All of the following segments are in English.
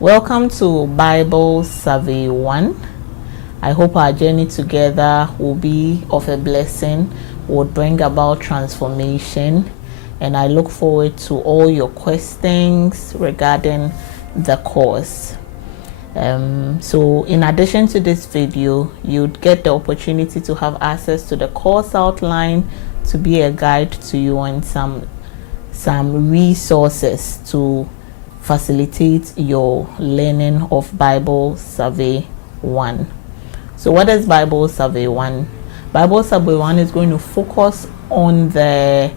Welcome to Bible Survey 1. I hope our journey together will be of a blessing, will bring about transformation, and I look forward to all your questions regarding the course. So in addition to this video, you'd get the opportunity to have access to the course outline, to be a guide to you on some resources to facilitate your learning of Bible Survey 1. So what is Bible Survey 1? Bible Survey 1 is going to focus on the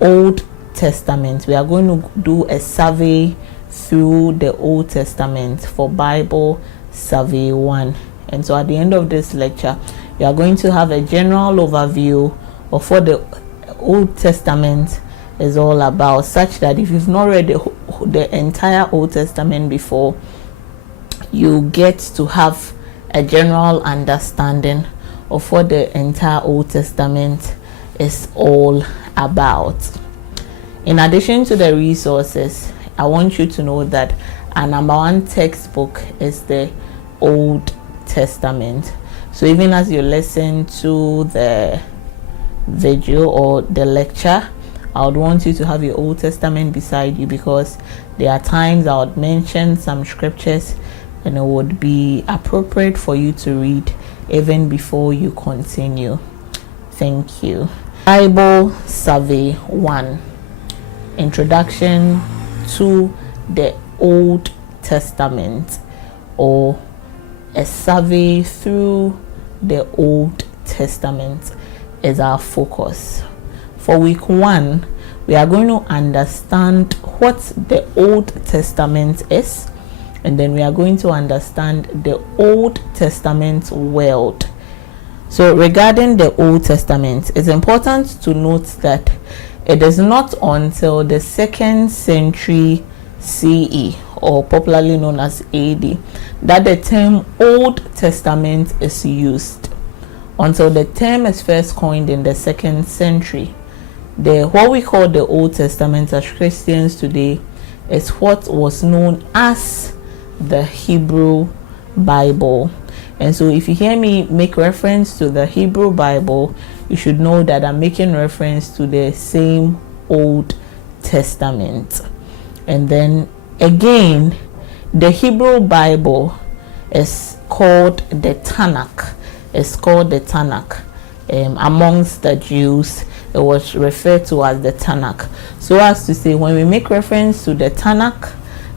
Old Testament. We are going to do a survey through the Old Testament for Bible Survey 1. And so at the end of this lecture, you are going to have a general overview of what the Old Testament is all about, such that if you've not read the entire Old Testament before, you get to have a general understanding of what the entire Old Testament is all about. In addition to the resources, I want you to know that our number one textbook is the Old Testament. So even as you listen to the video or the lecture, I would want you to have your Old Testament beside you, because there are times I would mention some scriptures and it would be appropriate for you to read even before you continue. Thank you. Bible Survey 1. Introduction to the Old Testament, or a survey through the Old Testament, is our focus. For week 1, we are going to understand what the Old Testament is, and then we are going to understand the Old Testament world. So regarding the Old Testament, it's important to note that it is not until the 2nd century CE, or popularly known as AD, that the term Old Testament is used. Until the term is first coined in the 2nd century. What we call the Old Testament as Christians today is what was known as the Hebrew Bible. And so if you hear me make reference to the Hebrew Bible, you should know that I'm making reference to the same Old Testament. And then again, the Hebrew Bible is called the Tanakh. It's called the Tanakh. Amongst the Jews, it was referred to as the Tanakh. So as to say, when we make reference to the Tanakh,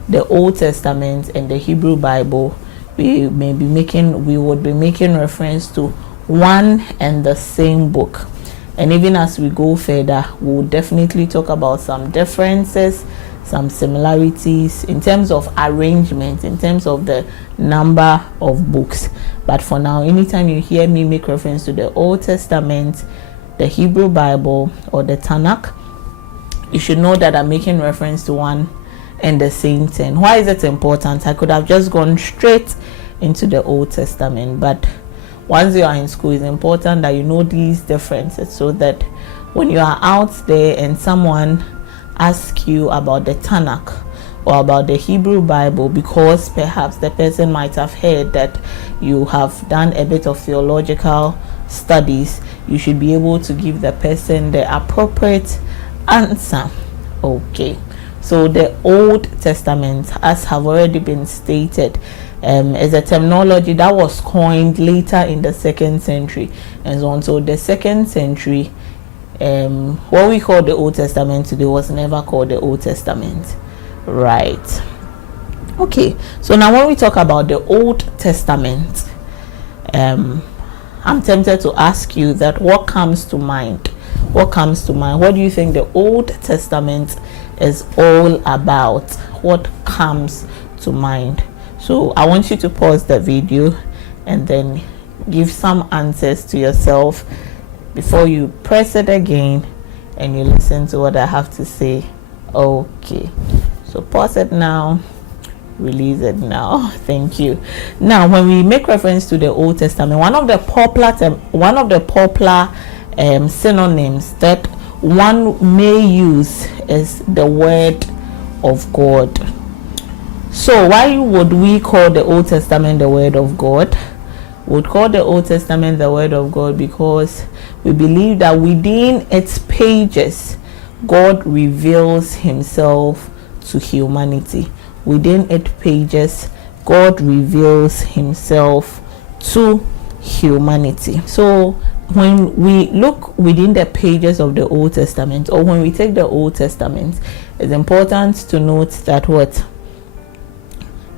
the Old Testament, and the Hebrew Bible, we would be making reference to one and the same book. And even as we go further, we'll definitely talk about some differences, some similarities in terms of arrangement, in terms of the number of books. But for now, anytime you hear me make reference to the Old Testament, the Hebrew Bible, or the Tanakh, you should know that I'm making reference to one and the same thing. Why is it important? I could have just gone straight into the Old Testament, but once you are in school, it's important that you know these differences, so that when you are out there and someone asks you about the Tanakh or about the Hebrew Bible, because perhaps the person might have heard that you have done a bit of theological studies, you should be able to give the person the appropriate answer. Okay, so the Old Testament, as have already been stated, is a terminology that was coined later in the 2nd century, and so until the 2nd century, what we call the Old Testament today was never called the Old Testament, right? Okay, so now when we talk about the Old Testament, I'm tempted to ask you that what comes to mind? What comes to mind? What do you think the Old Testament is all about? What comes to mind? So I want you to pause the video and then give some answers to yourself before you press it again and you listen to what I have to say. Okay, so pause it now, release it now. Thank you. Now, when we make reference to the Old Testament, one of the popular synonyms that one may use is the Word of God. So why would we call the Old Testament the Word of God? We would call the Old Testament the Word of God because we believe that within its pages, God reveals himself to humanity. Within its pages, God reveals himself to humanity. So when we look within the pages of the Old Testament, or when we take the Old Testament, it's important to note that what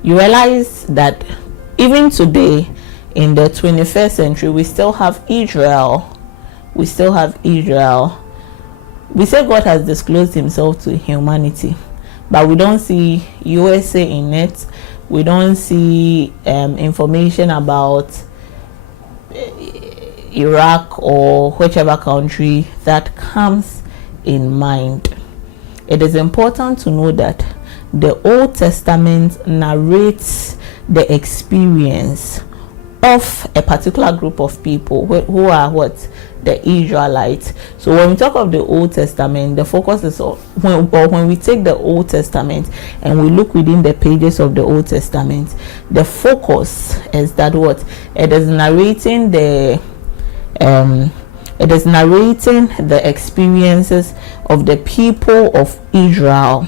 you realize that even today in the 21st century, we still have Israel. We still have Israel. We say God has disclosed himself to humanity, but we don't see USA in it. We don't see information about Iraq or whichever country that comes in mind. It is important to know that the Old Testament narrates the experience of a particular group of people who are what? The Israelites. So when we talk of the Old Testament, the focus is on when we take the Old Testament and we look within the pages of the Old Testament, the focus is that what? It is narrating the experiences of the people of Israel.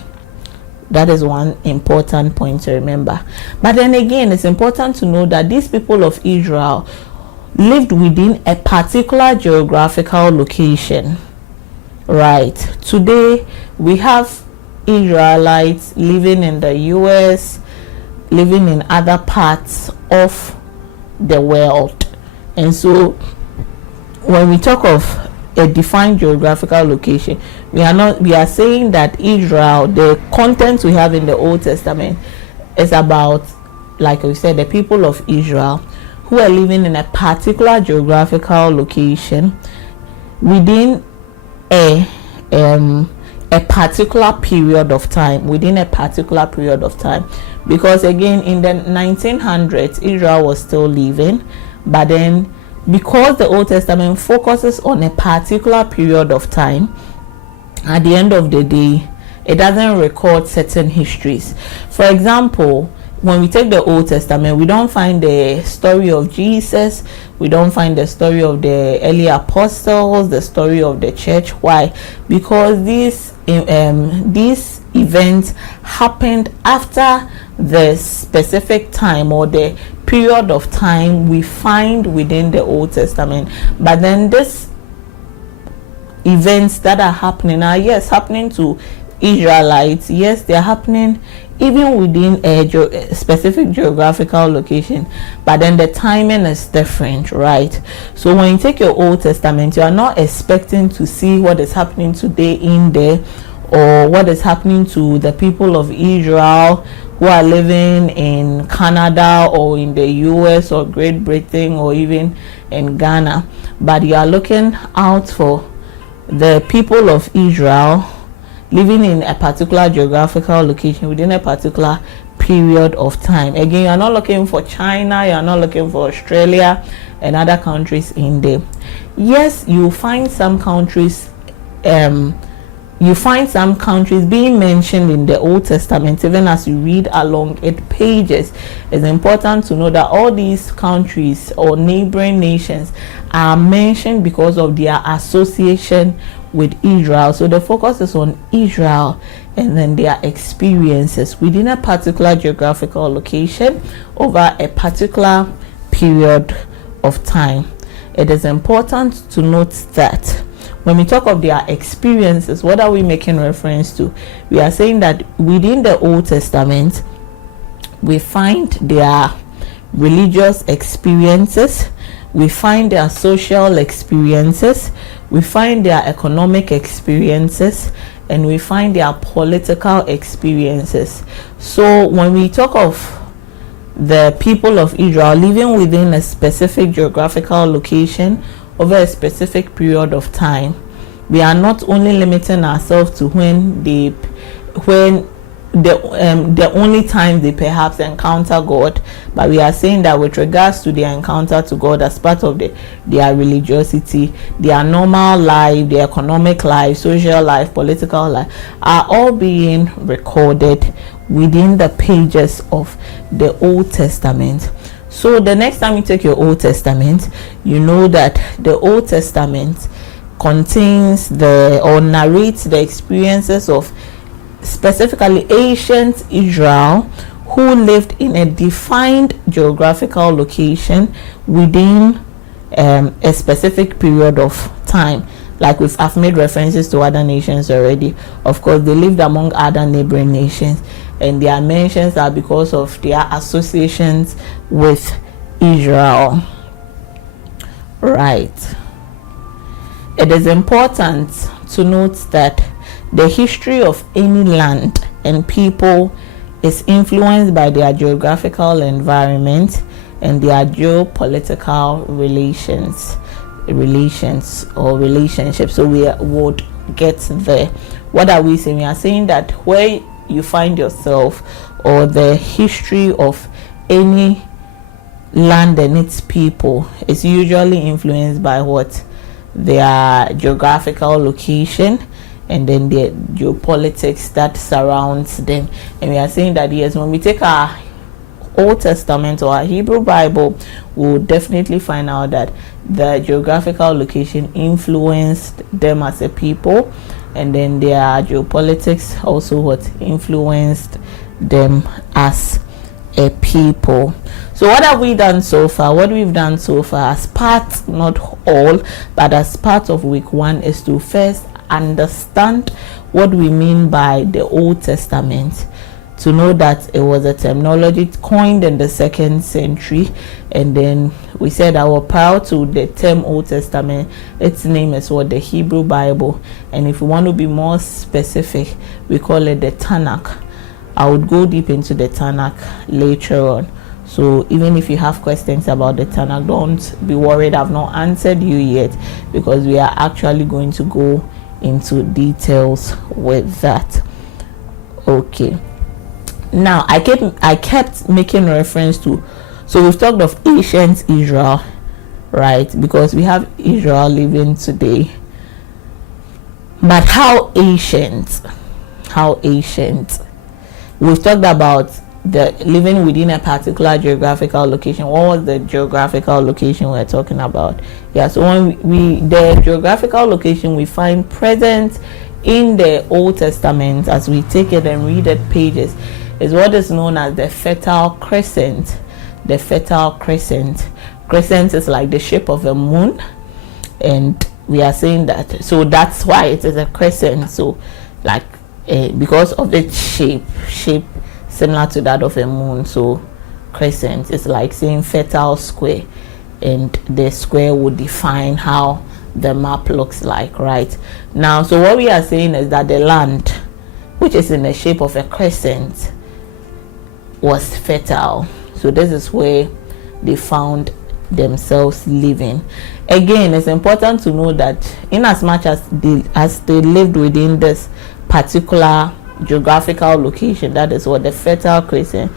That is one important point to remember. But then again, it's important to know that these people of Israel lived within a particular geographical location. Right. Today, we have Israelites living in the US, living in other parts of the world. And so, when we talk of a defined geographical location, we are saying that Israel, the content we have in the Old Testament is about, like we said, the people of Israel who are living in a particular geographical location within a particular period of time, because again in the 1900s Israel was still living, but then because the Old Testament focuses on a particular period of time, at the end of the day, it doesn't record certain histories. For example, when we take the Old Testament, we don't find the story of Jesus, we don't find the story of the early apostles, the story of the church. Why? Because these events happened after the specific time or the period of time we find within the Old Testament. But then these events that are happening are, yes, happening to Israelites. Yes, they are happening even within a specific geographical location, but then the timing is different, right? So when you take your Old Testament, you are not expecting to see what is happening today in there, or what is happening to the people of Israel who are living in Canada or in the US or Great Britain or even in Ghana, but you are looking out for the people of Israel living in a particular geographical location within a particular period of time. Again, you are not looking for China, you are not looking for Australia and other countries in there. Yes, you find some countries being mentioned in the Old Testament, even as you read along its pages. It's important to know that all these countries or neighboring nations are mentioned because of their association with Israel. So the focus is on Israel and then their experiences within a particular geographical location over a particular period of time. It is important to note that when we talk of their experiences, what are we making reference to? We are saying that within the Old Testament, we find their religious experiences, we find their social experiences, we find their economic experiences, and we find their political experiences. So when we talk of the people of Israel living within a specific geographical location over a specific period of time, we are not only limiting ourselves to when the only time they perhaps encounter God, but we are saying that with regards to their encounter to God as part of their religiosity, their normal life, their economic life, social life, political life are all being recorded within the pages of the Old Testament. So the next time you take your Old Testament, you know that the Old Testament contains or narrates the experiences of specifically ancient Israel who lived in a defined geographical location within a specific period of time. Like I've made references to other nations already. Of course, they lived among other neighboring nations, and their mentions are because of their associations with Israel. Right. It is important to note that the history of any land and people is influenced by their geographical environment and their geopolitical relations or relationships. So we would get there. What are we saying? We are saying that where you find yourself, or the history of any land and its people, is usually influenced by what? Their geographical location, and then the geopolitics that surrounds them. And we are saying that, yes, when we take our Old Testament or our Hebrew Bible, we'll definitely find out that the geographical location influenced them as a people, and then their geopolitics also what influenced them as a people. So what have we done so far? What we've done so far, as part, not all, but as part of week 1, is to first understand what we mean by the Old Testament, to know that it was a terminology coined in the 2nd century, and then we said our prior to the term Old Testament, its name is what? The Hebrew Bible. And if we want to be more specific, we call it the Tanakh. I would go deep into the Tanakh later on. So even if you have questions about the Tanakh, don't be worried, I've not answered you yet, because we are actually going to go into details with that. Okay. Now I kept making reference to, so we've talked of ancient Israel, right? Because we have Israel living today. But how ancient? We've talked about the living within a particular geographical location. What was the geographical location we're talking about? Yeah, so when the geographical location we find present in the Old Testament, as we take it and read it pages, is what is known as the Fertile Crescent. The Fertile Crescent. Crescent is like the shape of a moon, and we are saying that, so that's why it is a crescent. So like because of its shape similar to that of a moon, so crescent is like saying fertile square, and the square would define how the map looks like, right? Now, so what we are saying is that the land, which is in the shape of a crescent, was fertile. So this is where they found themselves living. Again, it's important to know that in as much as they lived within this particular geographical location, that is what the Fertile Crescent,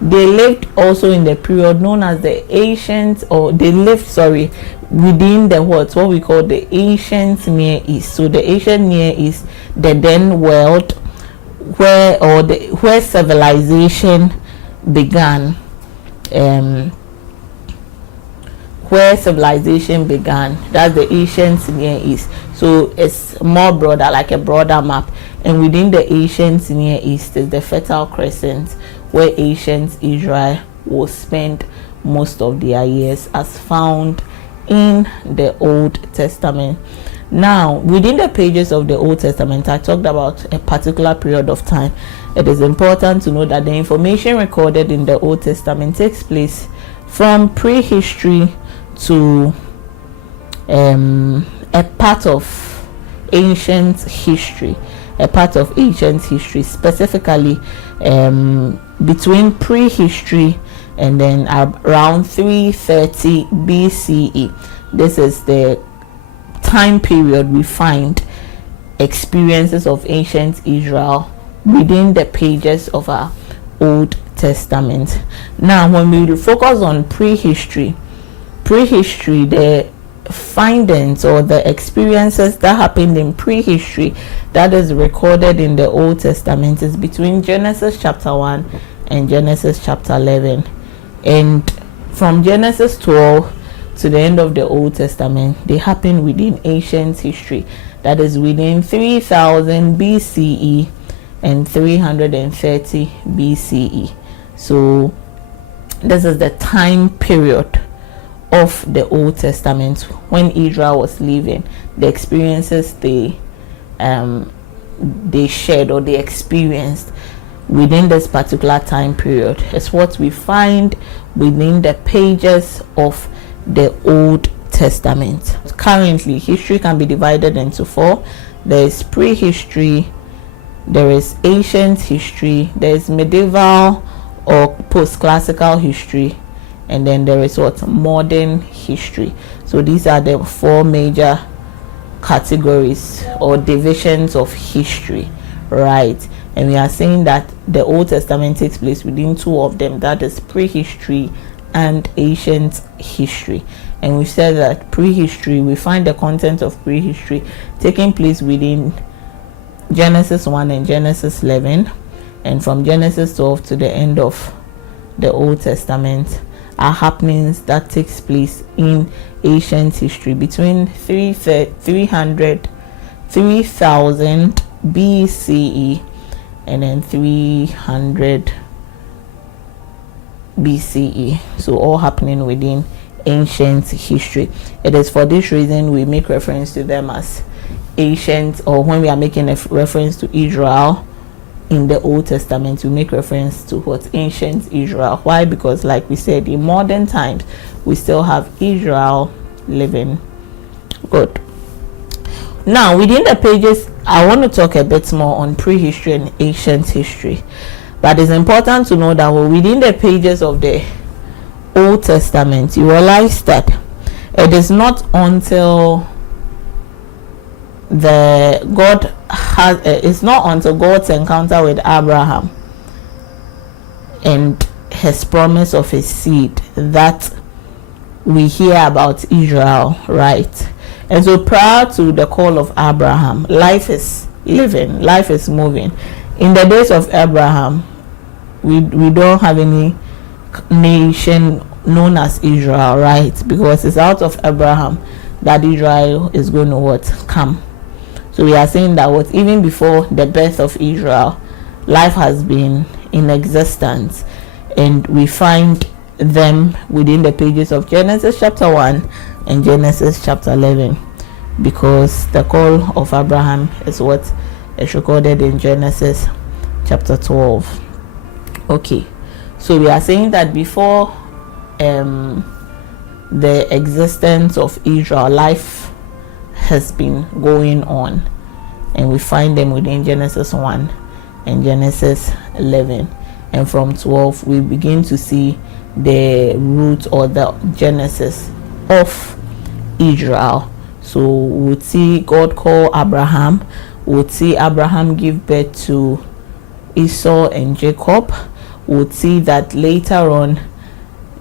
they lived also in the period known as the ancient, or they lived, sorry, within the what we call the ancient Near East. So the ancient Near East, the then world where civilization began, that's the ancient Near East. So it's more broader, like a broader map, and within the ancient Near East is the Fertile Crescent, where ancient Israel will spend most of their years, as found in the Old Testament. Now, within the pages of the Old Testament, I talked about a particular period of time. It is important to know that the information recorded in the Old Testament takes place from prehistory to a part of ancient history, specifically between prehistory and then around 330 BCE. This is the time period we find experiences of ancient Israel within the pages of our Old Testament. Now, when we focus on prehistory, the findings or the experiences that happened in prehistory that is recorded in the Old Testament is between Genesis chapter 1 and Genesis chapter 11. And from Genesis 12 to the end of the Old Testament, they happen within ancient history, that is within 3000 BCE and 330 BCE. So this is the time period of the Old Testament when Israel was living, the experiences they shared or they experienced within this particular time period is what we find within the pages of the Old Testament. Currently, history can be divided into four. There is prehistory, there is ancient history, there is medieval or post-classical history, and then there is what? Modern history. So these are the four major categories or divisions of history, right? And we are saying that the Old Testament takes place within two of them, that is prehistory and ancient history. And we said that prehistory, we find the content of prehistory taking place within Genesis 1 and Genesis 11, and from Genesis 12 to the end of the Old Testament are happenings that takes place in ancient history between 3000 BCE and then 300 BCE. So all happening within ancient history. It is for this reason we make reference to them as ancient, or when we are making a reference to Israel in the Old Testament, we make reference to what? Ancient Israel. Why? Because like we said, in modern times we still have Israel living. Good. Now within the pages, I want to talk a bit more on prehistory and ancient history, but it's important to know that within the pages of the Old Testament, you realize that it is not until it's not until God's encounter with Abraham and his promise of his seed that we hear about Israel, right? And so prior to the call of Abraham, life is living, life is moving. In the days of Abraham, we don't have any nation known as Israel, right? Because it's out of Abraham that Israel is going to come. So we are saying that even before the birth of Israel, life has been in existence, and we find them within the pages of Genesis chapter 1 and Genesis chapter 11, because the call of Abraham is what is recorded in Genesis chapter 12. Okay, so we are saying that before the existence of Israel, life has been going on, and we find them within Genesis 1 and Genesis 11, and from 12 we begin to see the root or the genesis of Israel. So we'll see God call Abraham, we'll see Abraham give birth to Esau and Jacob. We'll see that later on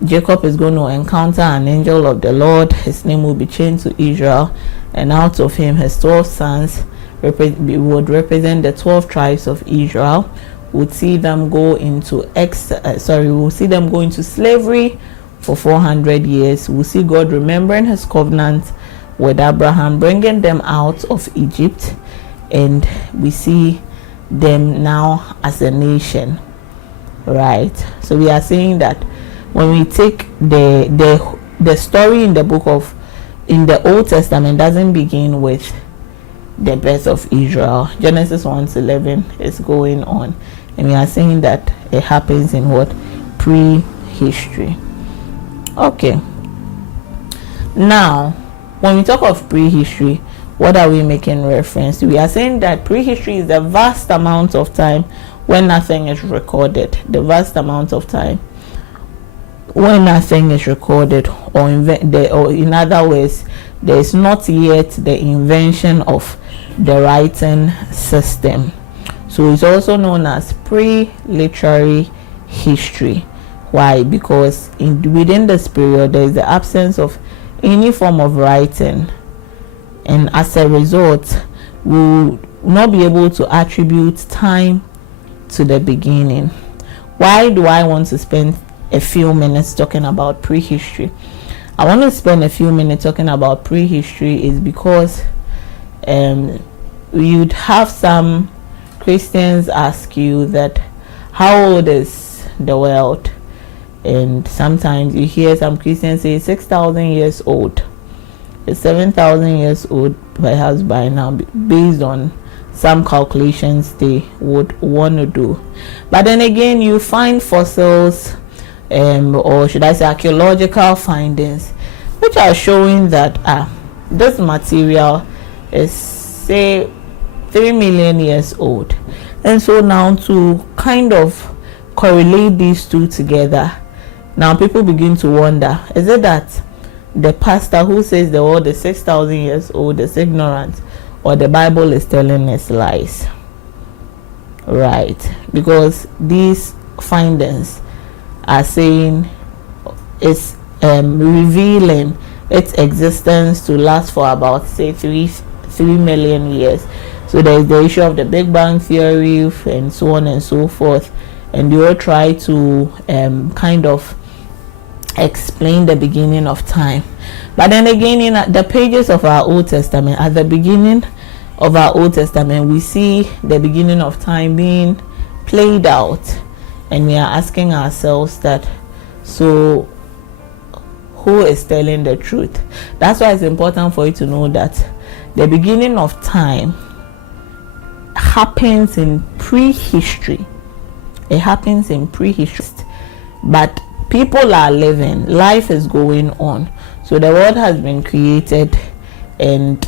Jacob is going to encounter an angel of the Lord. His name will be changed to Israel, and out of him his 12 sons would represent the 12 tribes of Israel. We'll see them go into we'll see them go into slavery for 400 years. We'll see God remembering his covenant with Abraham, bringing them out of Egypt, and we see them now as a nation, right? So we are saying that when we take the story in the Old Testament doesn't begin with the birth of Israel. Genesis 1 to 11 is going on, and we are saying that it happens in what? Prehistory. Okay, now when we talk of prehistory, what are we making reference to? We are saying that prehistory is the vast amount of time when nothing is recorded, the vast amount of time when nothing is recorded, or in other words, there is not yet the invention of the writing system. So it's also known as pre-literary history. Why? Because within this period there is the absence of any form of writing, and as a result we will not be able to attribute time to the beginning. Why do I want to spend a few minutes talking about prehistory? I want to spend a few minutes talking about prehistory is because you'd have some Christians ask you that how old is the world, and sometimes you hear some Christians say 6,000 years old. It's 7,000 years old perhaps by now, based on some calculations they would want to do. But then again, you find fossils, or should I say archaeological findings, which are showing that this material is, say, 3 million years old. And so now, to kind of correlate these two together, now people begin to wonder, is it that the pastor who says the world is 6,000 years old is ignorant, or the Bible is telling us lies? Right, because these findings are saying it's revealing its existence to last for about, say, 3 million years. So there is the issue of the Big Bang theory and so on and so forth, and they all try to kind of explain the beginning of time. But then again, in the pages of our Old Testament, at the beginning of our Old Testament, we see the beginning of time being played out, and we are asking ourselves that, so who is telling the truth? That's why it's important for you to know that the beginning of time happens in prehistory. It happens in prehistory, but people are living, life is going on. So the world has been created, and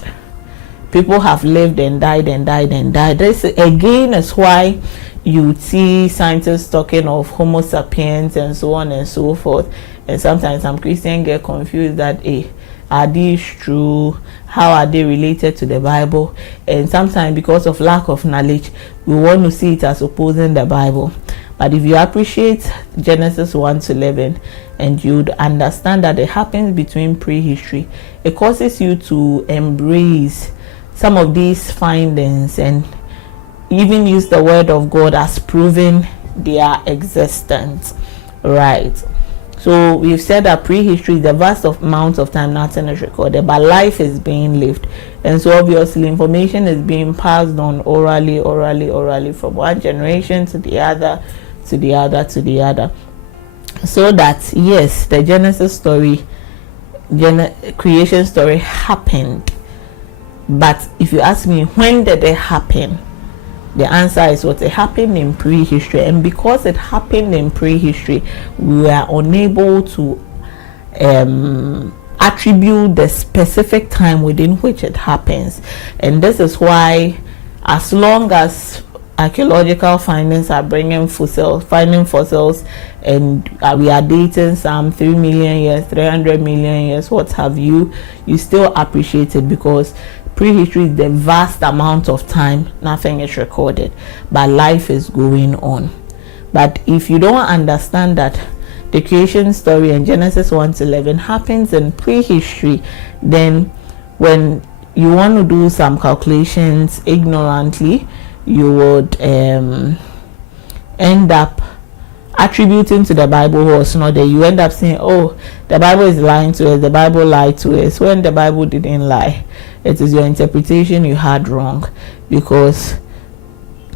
people have lived and died and died and died. This again is why you see scientists talking of Homo sapiens and so on and so forth. And sometimes some Christians get confused that, are these true? How are they related to the Bible? And sometimes, because of lack of knowledge, we want to see it as opposing the Bible. But if you appreciate Genesis 1-11, and you'd understand that it happens between prehistory, it causes you to embrace some of these findings and even use the word of God as proving their existence. Right. So we've said that prehistory is the vast amount of time nothing is recorded, but life is being lived. And so obviously information is being passed on orally from one generation to the other, to the other. So that, yes, the Genesis story, creation story happened. But if you ask me, when did it happen? The answer is what it happened in prehistory, and because it happened in prehistory, we were unable to attribute the specific time within which it happens. And this is why, as long as archaeological findings are finding fossils, and we are dating some 3 million years, 300 million years, what have you, you still appreciate it, because prehistory is the vast amount of time nothing is recorded, but life is going on. But if you don't understand that the creation story in Genesis 1-11 happens in prehistory, then when you want to do some calculations ignorantly, you would end up attributing to the Bible who was not there. You end up saying, oh, the Bible is lying to us, the Bible lied to us, when the Bible didn't lie. It is your interpretation you had wrong, because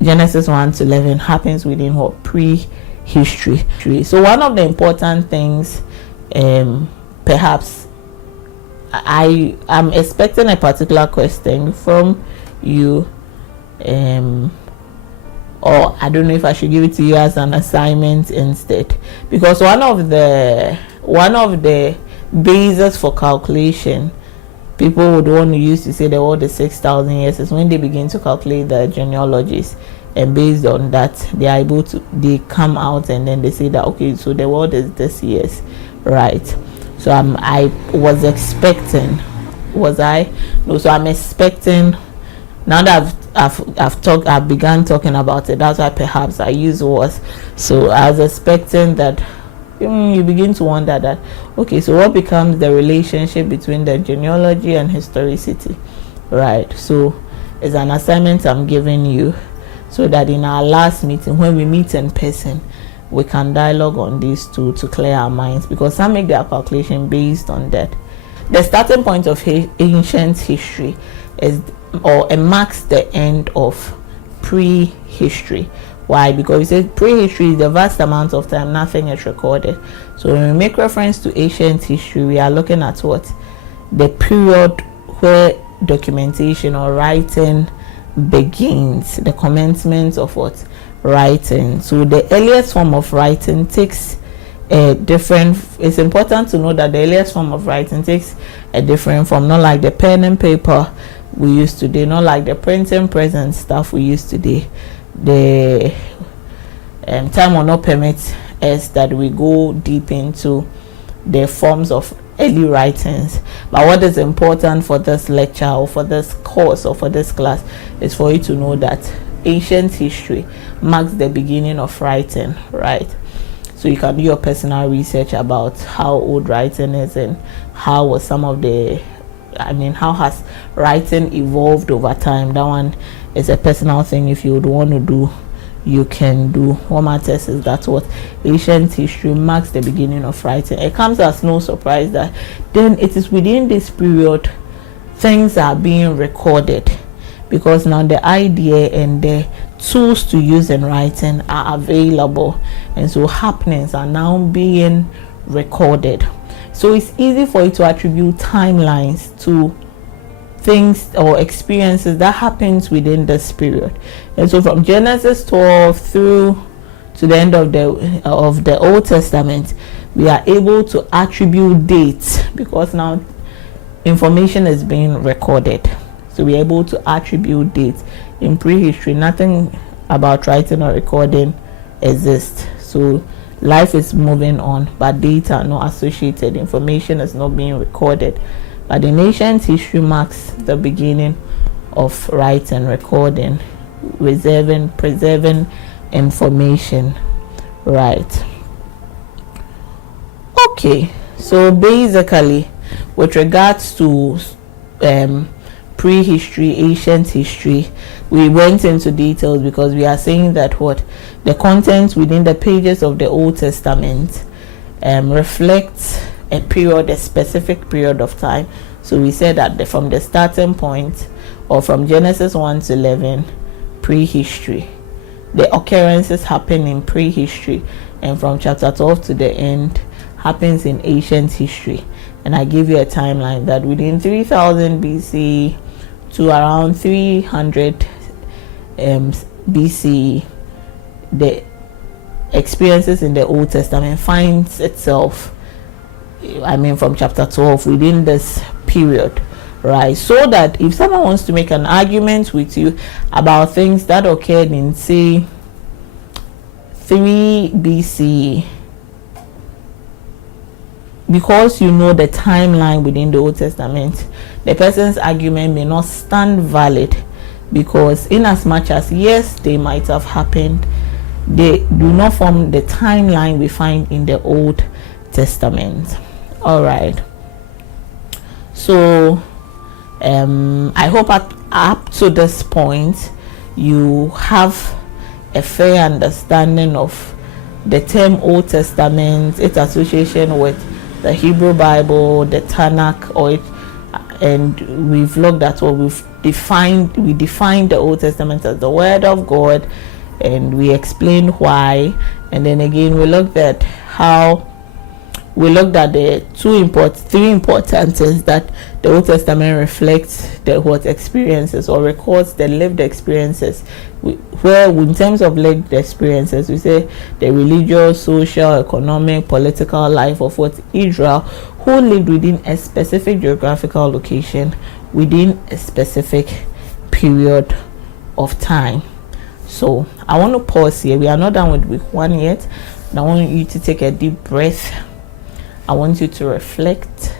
Genesis 1-11 happens within what? Prehistory. So one of the important things, perhaps I am expecting a particular question from you, or I don't know if I should give it to you as an assignment instead, because one of the bases for calculation people would want to use to say the world is 6,000 years is when they begin to calculate the genealogies, and based on that they come out and then they say that, okay, so the world is this years, right? So I was expecting, I'm expecting, now that I've begun talking about it, that's why perhaps I use was. So I was expecting that you begin to wonder that, okay, so what becomes the relationship between the genealogy and historicity, right? So it's an assignment I'm giving you, so that in our last meeting, when we meet in person, we can dialogue on these two to clear our minds, because some make their calculation based on that. The starting point of ancient history is, or it marks the end of pre-history. Why? Because we said pre-history is the vast amount of time nothing is recorded. So when we make reference to ancient history, we are looking at what? The period where documentation or writing begins, the commencement of what? Writing. So the earliest form of writing takes a different, it's important to know that the earliest form of writing takes a different form, not like the pen and paper we use today, not like the printing press and stuff we use today. The time will not permit us that we go deep into the forms of early writings. But what is important for this lecture or for this course or for this class is for you to know that ancient history marks the beginning of writing, right? So you can do your personal research about how old writing is and how was some of the, how has writing evolved over time. That one is a personal thing. If you would want to do, you can do. What matters is that what ancient history marks the beginning of writing. It comes as no surprise that then it is within this period things are being recorded, because now the idea and the tools to use in writing are available, and so happenings are now being recorded. So it's easy for you to attribute timelines to things or experiences that happens within this period. And so from Genesis 12 through to the end of the Old Testament, we are able to attribute dates, because now information is being recorded. So we're able to attribute dates. In prehistory, nothing about writing or recording exists. So life is moving on, but data are not associated. Information is not being recorded. But in ancient history marks the beginning of writing, recording, preserving information, right? Okay, so basically with regards to prehistory, ancient history, we went into details because we are saying that what the content within the pages of the Old Testament reflects a period, a specific period of time. So we said that from the starting point, or from Genesis 1 to 11, prehistory, the occurrences happen in prehistory, and from chapter 12 to the end happens in ancient history. And I give you a timeline that within 3000 BC to around 300 BC, the experiences in the Old Testament finds itself, from chapter 12 within this period, right? So that if someone wants to make an argument with you about things that occurred in, say, 3 BC, because you know the timeline within the Old Testament, the person's argument may not stand valid, because in as much as yes, they might have happened, they do not form the timeline we find in the Old Testament. All right, so I hope up to this point you have a fair understanding of the term Old Testament, its association with the Hebrew Bible, the Tanakh, and we've looked at what we defined the Old Testament as the Word of God, and we explained why. And then again we looked at the three important things that the Old Testament reflects the experiences, or records the lived experiences, where in terms of lived experiences we say the religious, social, economic, political life of Israel, who lived within a specific geographical location within a specific period of time. So I want to pause here. We are not done with week 1 yet. I want you to take a deep breath. I want you to reflect.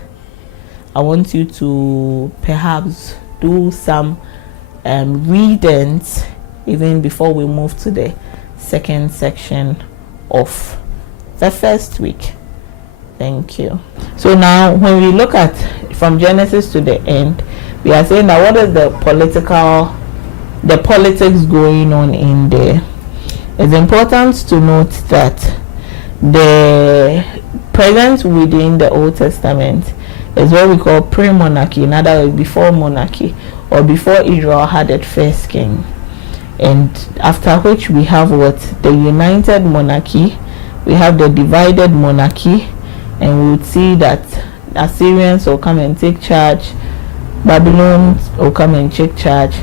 I want you to perhaps do some readings even before we move to the second section of the first week. Thank you. So now when we look at from Genesis to the end, we are saying that what is the politics going on in there. It's important to note that the presence within the Old Testament is what we call pre-monarchy, in other words, before monarchy, or before Israel had its first king. And after which we have what? The united monarchy, we have the divided monarchy, and we would see that Assyrians will come and take charge, Babylon will come and take charge,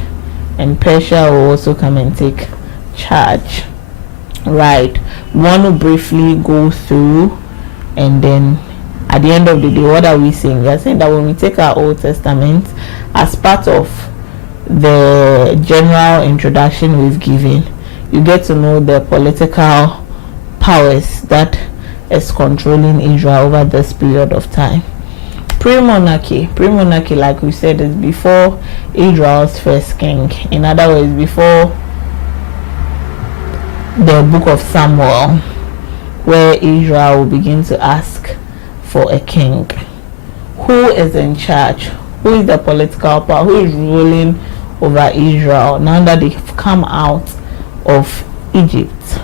and Persia will also come and take charge. Right, we want to briefly go through, and then at the end of the day, what are we saying? We are saying that when we take our Old Testament as part of the general introduction we've given, you get to know the political powers that is controlling Israel over this period of time. Pre-monarchy, like we said, is before Israel's first king. In other words, before the book of Samuel, where Israel will begin to ask for a king. Who is in charge? Who is the political power? Who is ruling over Israel now that they've come out of Egypt?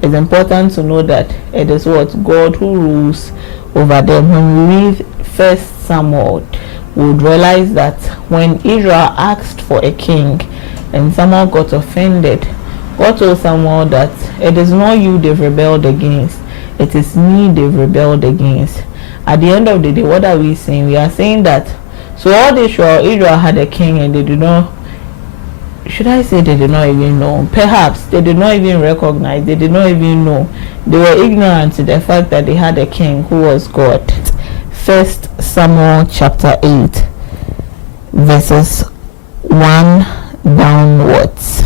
It's important to know that it is what? God who rules over them. When we read 1 Samuel, we would realize that when Israel asked for a king and Samuel got offended, God told Samuel that it is not you they've rebelled against, it is me they've rebelled against. At the end of the day, what are we saying? We are saying that so all Israel had a king, and they did not, should I say they did not even know? Perhaps they did not even recognize, they did not even know. They were ignorant to the fact that they had a king who was God. 1 Samuel chapter 8 verses 1 downwards.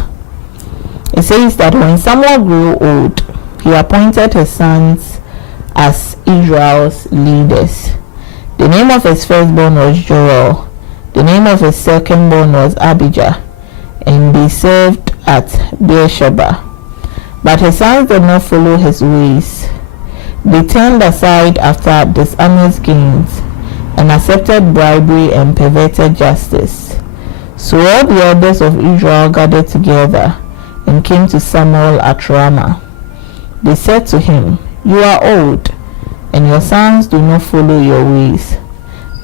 It says that when Samuel grew old, he appointed his sons as Israel's leaders. The name of his firstborn was Joel. The name of his secondborn was Abijah, and they served at Beersheba. But his sons did not follow his ways. They turned aside after dishonest gains, and accepted bribery and perverted justice. So all the elders of Israel gathered together and came to Samuel at Ramah. They said to him, "You are old, and your sons do not follow your ways.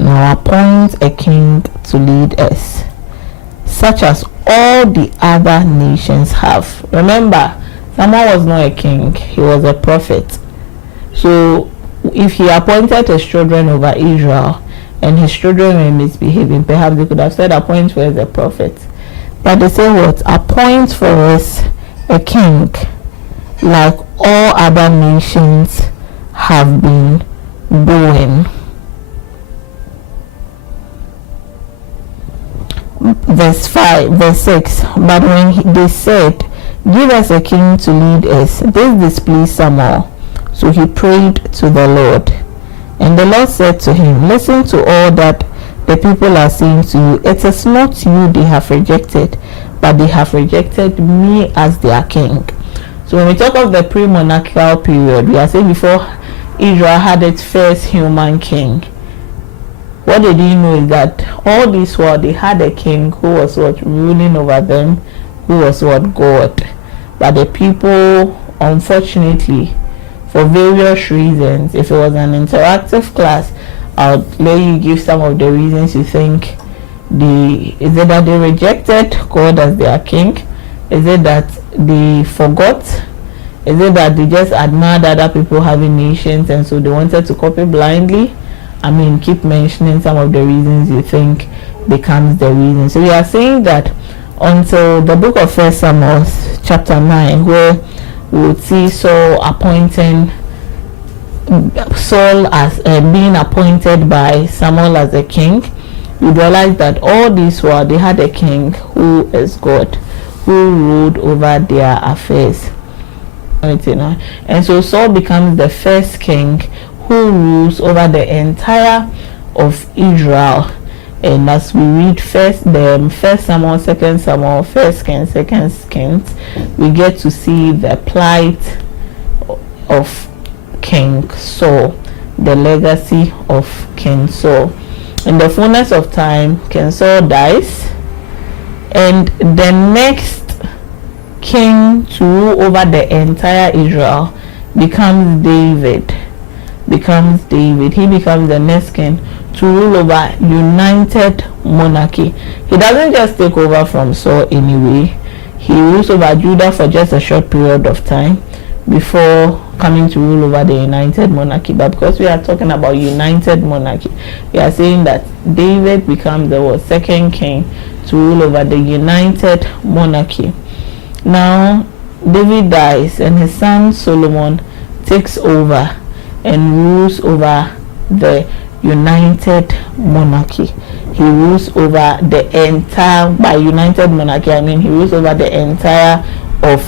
Now appoint a king to lead us, such as all the other nations have." Remember, Samuel was not a king, he was a prophet. So if he appointed his children over Israel and his children were misbehaving, perhaps they could have said, "Appoint for us a prophet." But they say what? "Appoint for us a king like all other nations have been doing." Verse 6. But when they said, "Give us a king to lead us," this displeased Samuel. So he prayed to the Lord. And the Lord said to him, "Listen to all that the people are saying to you. It is not you they have rejected, but they have rejected me as their king." So when we talk of the pre-monarchical period, we are saying before Israel had its first human king. What they didn't know is that all this while they had a king who was what? Ruling over them, who was what? God. But the people, unfortunately, for various reasons, if it was an interactive class, I'll let you give some of the reasons you think. Is it that they rejected God as their king? Is it that they forgot? Is it that they just admired other people having nations and so they wanted to copy blindly? I mean, keep mentioning some of the reasons you think becomes the reason. So we are saying that until the book of 1 Samuel chapter 9, where we would see Saul as being appointed by Samuel as a king, you realize that all this while they had a king who is God, who ruled over their affairs. And so Saul becomes the first king who rules over the entire of Israel. And as we read first Samuel, 2 Samuel, 1 Kings, 2 Kings, we get to see the plight of King Saul, the legacy of King Saul. In the fullness of time, King Saul dies, and the next king to rule over the entire Israel becomes David. He becomes the next king to rule over united monarchy. He doesn't just take over from Saul anyway. He rules over Judah for just a short period of time before coming to rule over the united monarchy. But because we are talking about united monarchy, we are saying that David becomes the second king to rule over the united monarchy. Now David dies, and his son Solomon takes over and rules over the united monarchy. He rules over the entire, by united monarchy I mean he rules over the entire of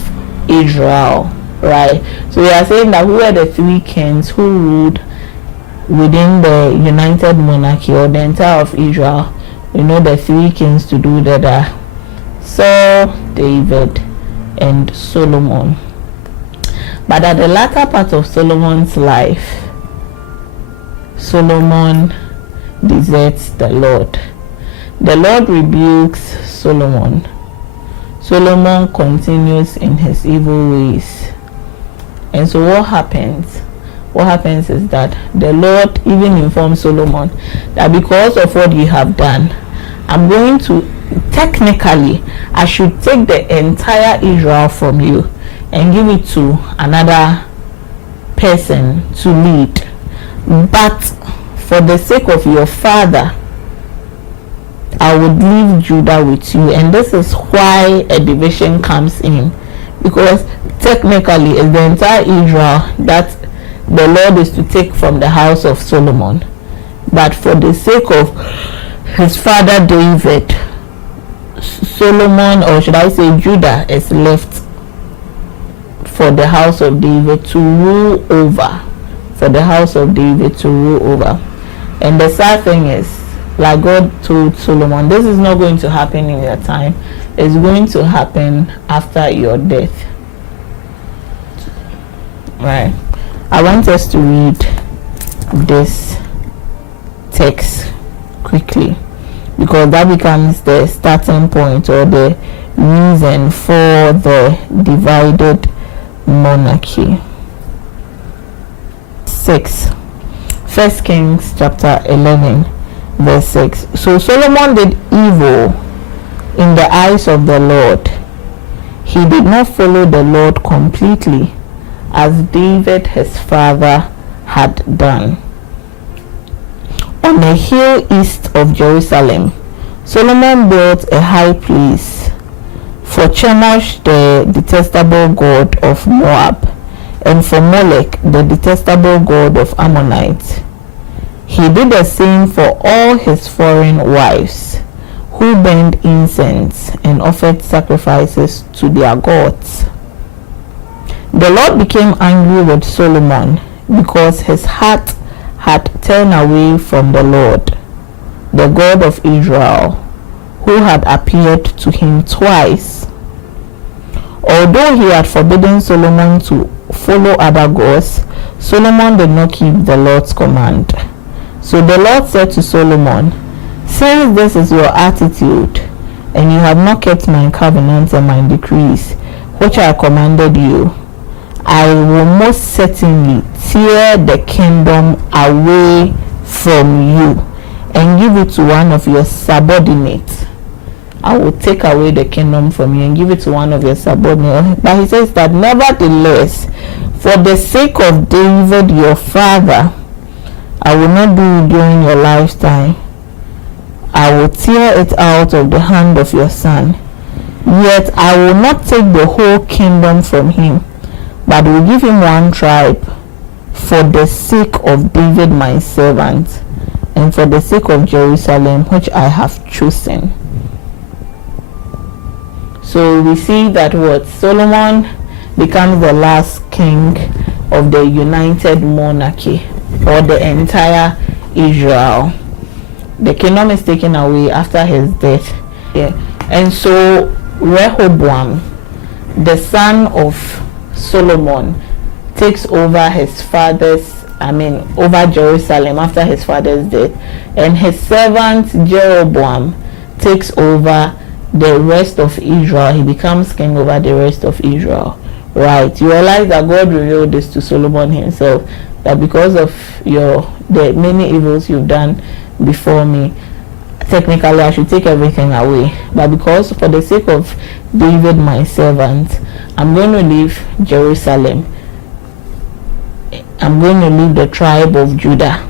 Israel, right? So we are saying that who were the three kings who ruled within the united monarchy or the entire of Israel? We know the three kings to do that are Saul, David, and Solomon. But at the latter part of Solomon's life, Solomon deserts the Lord. The Lord rebukes Solomon. Solomon continues in his evil ways. And so what happens? What happens is that the Lord even informs Solomon that because of what you have done, I'm going to, technically, I should take the entire Israel from you and give it to another person to lead. But for the sake of your father, I would leave Judah with you. And this is why a division comes in, because technically it's the entire Israel that the Lord is to take from the house of Solomon. But for the sake of his father David, Solomon, or should I say Judah, is left for the house of David to rule over. For the house of David to rule over. And the sad thing is, like God told Solomon, this is not going to happen in your time. It's going to happen after your death. Right. I want us to read this text quickly, because that becomes the starting point or the reason for the divided monarchy. 6. 1 Kings chapter 11 verse 6. So Solomon did evil in the eyes of the Lord. He did not follow the Lord completely, as David his father had done. On a hill east of Jerusalem, Solomon built a high place for Chemosh, the detestable god of Moab, and for Molech, the detestable god of Ammonites. He did the same for all his foreign wives, who burned incense and offered sacrifices to their gods. The Lord became angry with Solomon because his heart had turned away from the Lord, the God of Israel, who had appeared to him twice. Although he had forbidden Solomon to follow other gods, Solomon did not keep the Lord's command. So the Lord said to Solomon, "Since this is your attitude, and you have not kept my covenants and my decrees, which I commanded you, I will most certainly tear the kingdom away from you and give it to one of your subordinates." I will take away the kingdom from you and give it to one of your subordinates. But he says that, "Nevertheless, for the sake of David your father, I will not do it during your lifetime. I will tear it out of the hand of your son. Yet I will not take the whole kingdom from him, but will give him one tribe, for the sake of David my servant, and for the sake of Jerusalem, which I have chosen." So we see that what Solomon becomes the last king of the united monarchy, or the entire Israel. The kingdom is taken away after his death. Yeah. And so Rehoboam, the son of Solomon, takes over his father's, over Jerusalem after his father's death, and his servant Jeroboam takes over the rest of Israel. He becomes king over the rest of Israel, right? You realize that God revealed this to Solomon himself, that because of the many evils you've done before me, technically I should take everything away, but because for the sake of David my servant, I'm going to leave Jerusalem, I'm going to leave the tribe of Judah,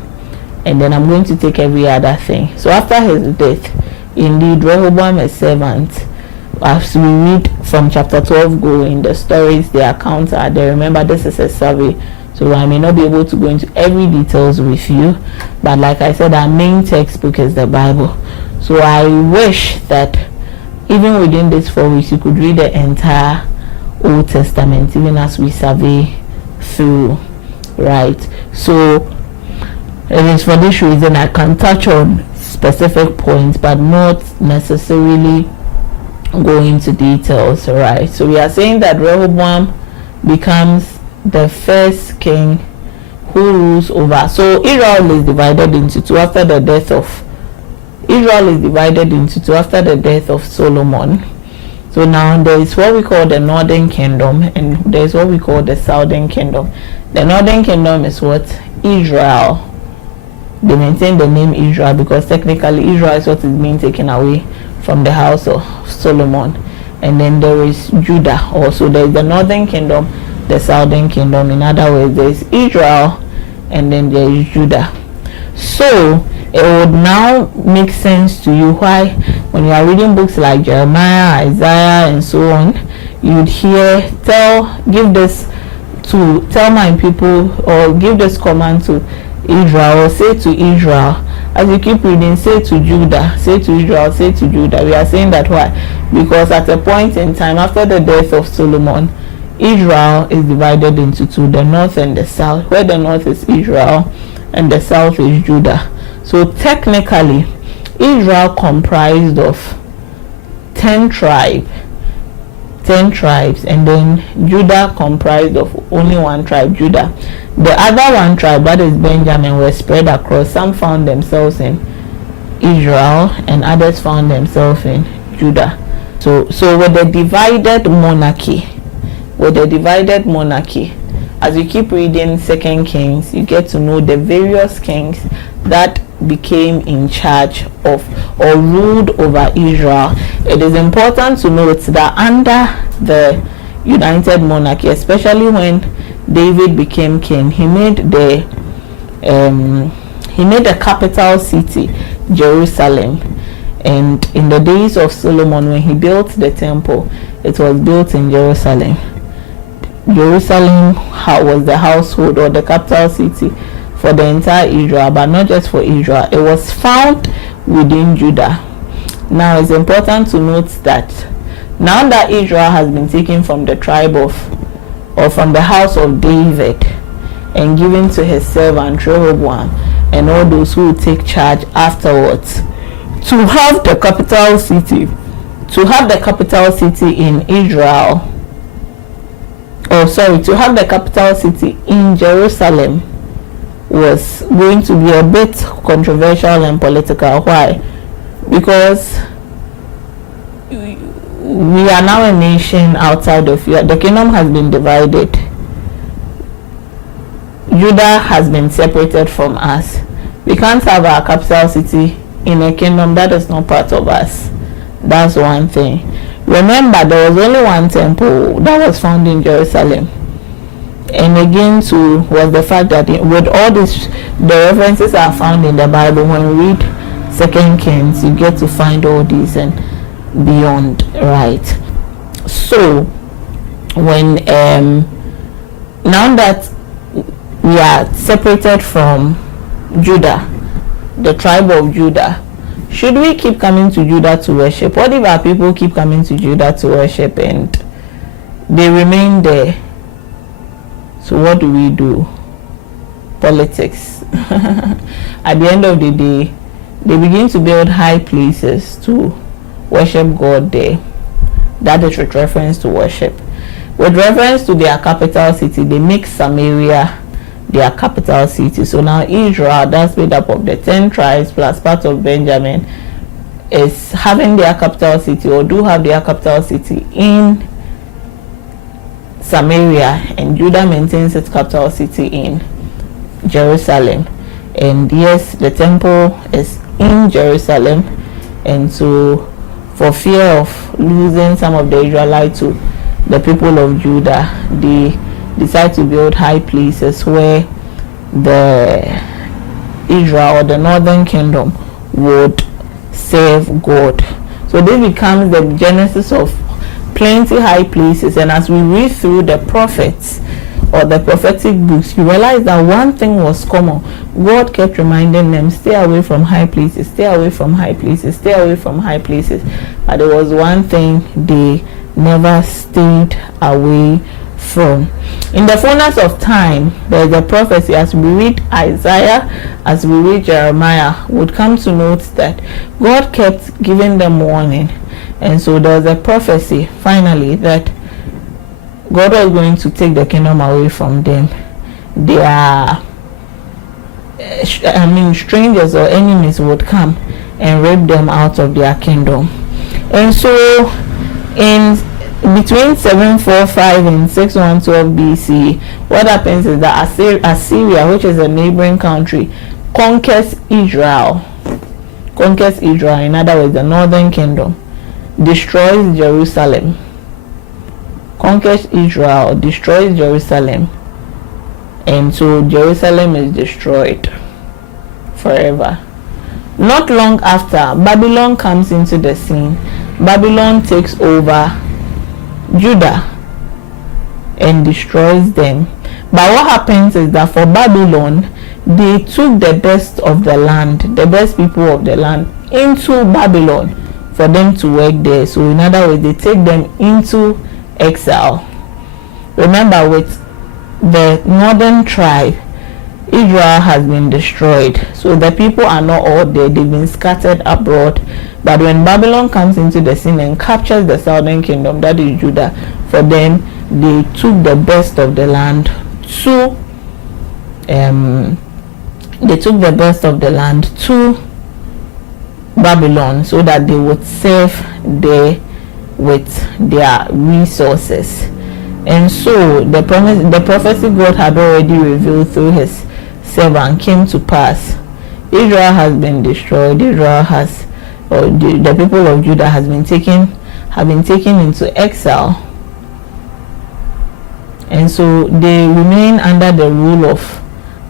and then I'm going to take every other thing. So after his death, indeed Rehoboam his servant, as we read from chapter 12 going, the stories, the accounts are there. Remember, this is a survey, so I may not be able to go into every details with you, but like I said, our main textbook is the Bible. So I wish that even within these 4 weeks you could read the entire Old Testament, even as we survey through, right? So it is for this reason I can touch on specific points but not necessarily go into details, right? So we are saying that Rehoboam becomes the first king who rules over. So Israel is divided into two after the death of Solomon. So now there is what we call the northern kingdom, and there is what we call the southern kingdom. The northern kingdom is what? Israel. They maintain the name Israel because technically Israel is what is being taken away from the house of Solomon. And then there is Judah also. There is the northern kingdom, the southern kingdom. In other words, there is Israel and then there is Judah. So it would now make sense to you why when you are reading books like Jeremiah, Isaiah and so on, you'd hear tell my people, or give this command to Israel, or say to Israel. As you keep reading, say to Judah, say to Israel, say to Judah. We are saying that why? Because at a point in time after the death of Solomon, Israel is divided into two, the north and the south, where the north is Israel and the south is Judah. So technically Israel comprised of 10 tribes, and then Judah comprised of only one tribe, Judah. The other one tribe, that is Benjamin, were spread across. Some found themselves in Israel and others found themselves in Judah. So with the divided monarchy, as you keep reading 2 Kings, you get to know the various kings that became in charge of or ruled over Israel. It is important to note that under the united monarchy, especially when David became king, he made the capital city Jerusalem. And in the days of Solomon, when he built the temple, it was built in Jerusalem. Jerusalem was the household or the capital city for the entire Israel, but not just for Israel. It was found within Judah. Now it's important to note that now that Israel has been taken from the tribe of, or from the house of David, and given to his servant Rehoboam and all those who will take charge afterwards, to have the capital city in Israel, to have the capital city in Jerusalem was going to be a bit controversial and political. Why? Because we are now a nation outside of you. The kingdom has been divided. Judah has been separated from us. We can't have our capital city in a kingdom that is not part of us. That's one thing. Remember, there was only one temple that was found in Jerusalem. And again too was the fact that with all this, the references are found in the Bible. When we read 2 Kings, you get to find all these and beyond, right? So when now that we are separated from Judah, the tribe of Judah, should we keep coming to Judah to worship? What if our people keep coming to Judah to worship and they remain there? So what do we do? Politics. At the end of the day, they begin to build high places to worship God there. That is with reference to worship. With reference to their capital city, they make Samaria their capital city. So now Israel, that's made up of the 10 tribes plus part of Benjamin, is having their capital city, or do have their capital city, in Samaria, and Judah maintains its capital city in Jerusalem. And yes, the temple is in Jerusalem, and so for fear of losing some of the Israelites to the people of Judah, they decide to build high places where the Israel, or the northern kingdom, would serve God. So this becomes the genesis of plenty high places. And as we read through the prophets or the prophetic books, you realize that one thing was common. God kept reminding them, stay away from high places, stay away from high places, stay away from high places. But there was one thing they never stayed away from. In the fullness of time, there's a prophecy. As we read Isaiah, as we read Jeremiah, would come to note that God kept giving them warning. And so there's a prophecy finally that God was going to take the kingdom away from them. They are, strangers or enemies would come and rip them out of their kingdom. And so in between 745 and 6112 BC, what happens is that Assyria, which is a neighboring country, conquers Israel. In other words, the northern kingdom, destroys Jerusalem, conquers Israel, destroys Jerusalem, and so Jerusalem is destroyed forever. Not long after, Babylon comes into the scene. Babylon takes over Judah and destroys them. But what happens is that for Babylon, they took the best of the land, the best people of the land, into Babylon for them to work there. So in other words, they take them into exile. Remember, with the northern tribe, Israel has been destroyed, so the people are not all there, they've been scattered abroad. But when Babylon comes into the scene and captures the southern kingdom, that is Judah, for them, they took the best of the land to Babylon, so that they would serve there with their resources. And so the prophecy God had already revealed through his servant came to pass. Israel has been destroyed. The people of Judah have been taken into exile, and so they remain under the rule of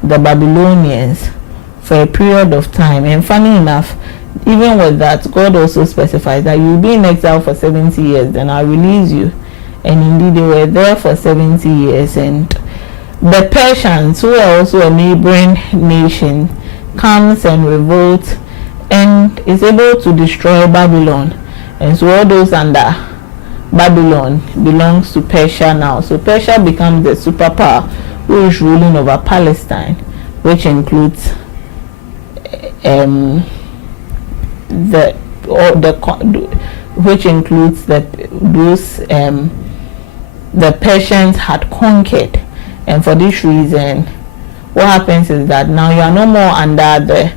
the Babylonians for a period of time. And funny enough, even with that, God also specifies that you will be in exile for 70 years, then I'll release you. And indeed, they were there for 70 years. And the Persians, who are also a neighboring nation, comes and revolts and is able to destroy Babylon. And so all those under Babylon belongs to Persia now. So Persia becomes the superpower who is ruling over Palestine, which includes the Persians had conquered. And for this reason, what happens is that now you are no more under the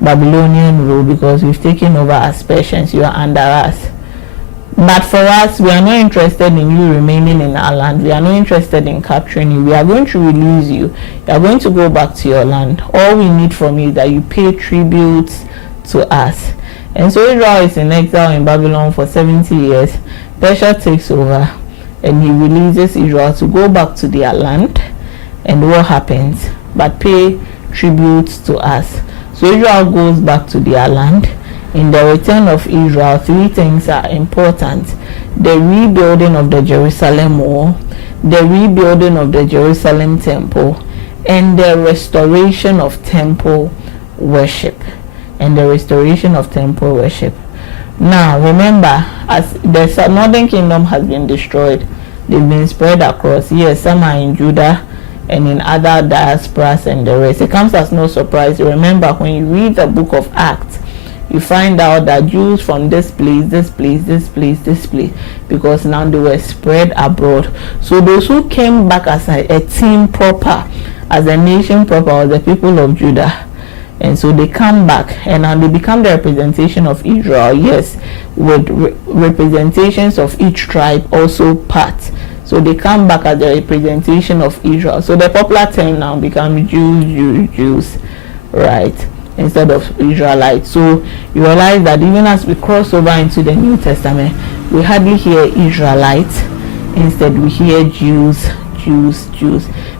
Babylonian rule, because we've taken over as Persians. You are under us. But for us, we are not interested in you remaining in our land. We are not interested in capturing you. We are going to release you. You are going to go back to your land. All we need from you is that you pay tributes to us. And so Israel is in exile in Babylon for 70 years. Persia takes over and he releases Israel to go back to their land. And what happens? But pay tributes to us. So Israel goes back to their land. In the return of Israel, three things are important: the rebuilding of the Jerusalem wall, the rebuilding of the Jerusalem temple, and the restoration of temple worship. Now remember, as the northern kingdom has been destroyed, they've been spread across. Yes, some are in Judah and in other diasporas and the rest. It comes as no surprise. Remember, when you read the book of Acts, you find out that Jews from this place, because now they were spread abroad. So those who came back as a team proper, as a nation proper, was the people of Judah. And so they come back, and now they become the representation of Israel, yes, with representations of each tribe also part. So they come back as the representation of Israel. So the popular term now becomes Jews, right, instead of Israelites. So you realize that even as we cross over into the New Testament, we hardly hear Israelites. Instead, we hear Jews,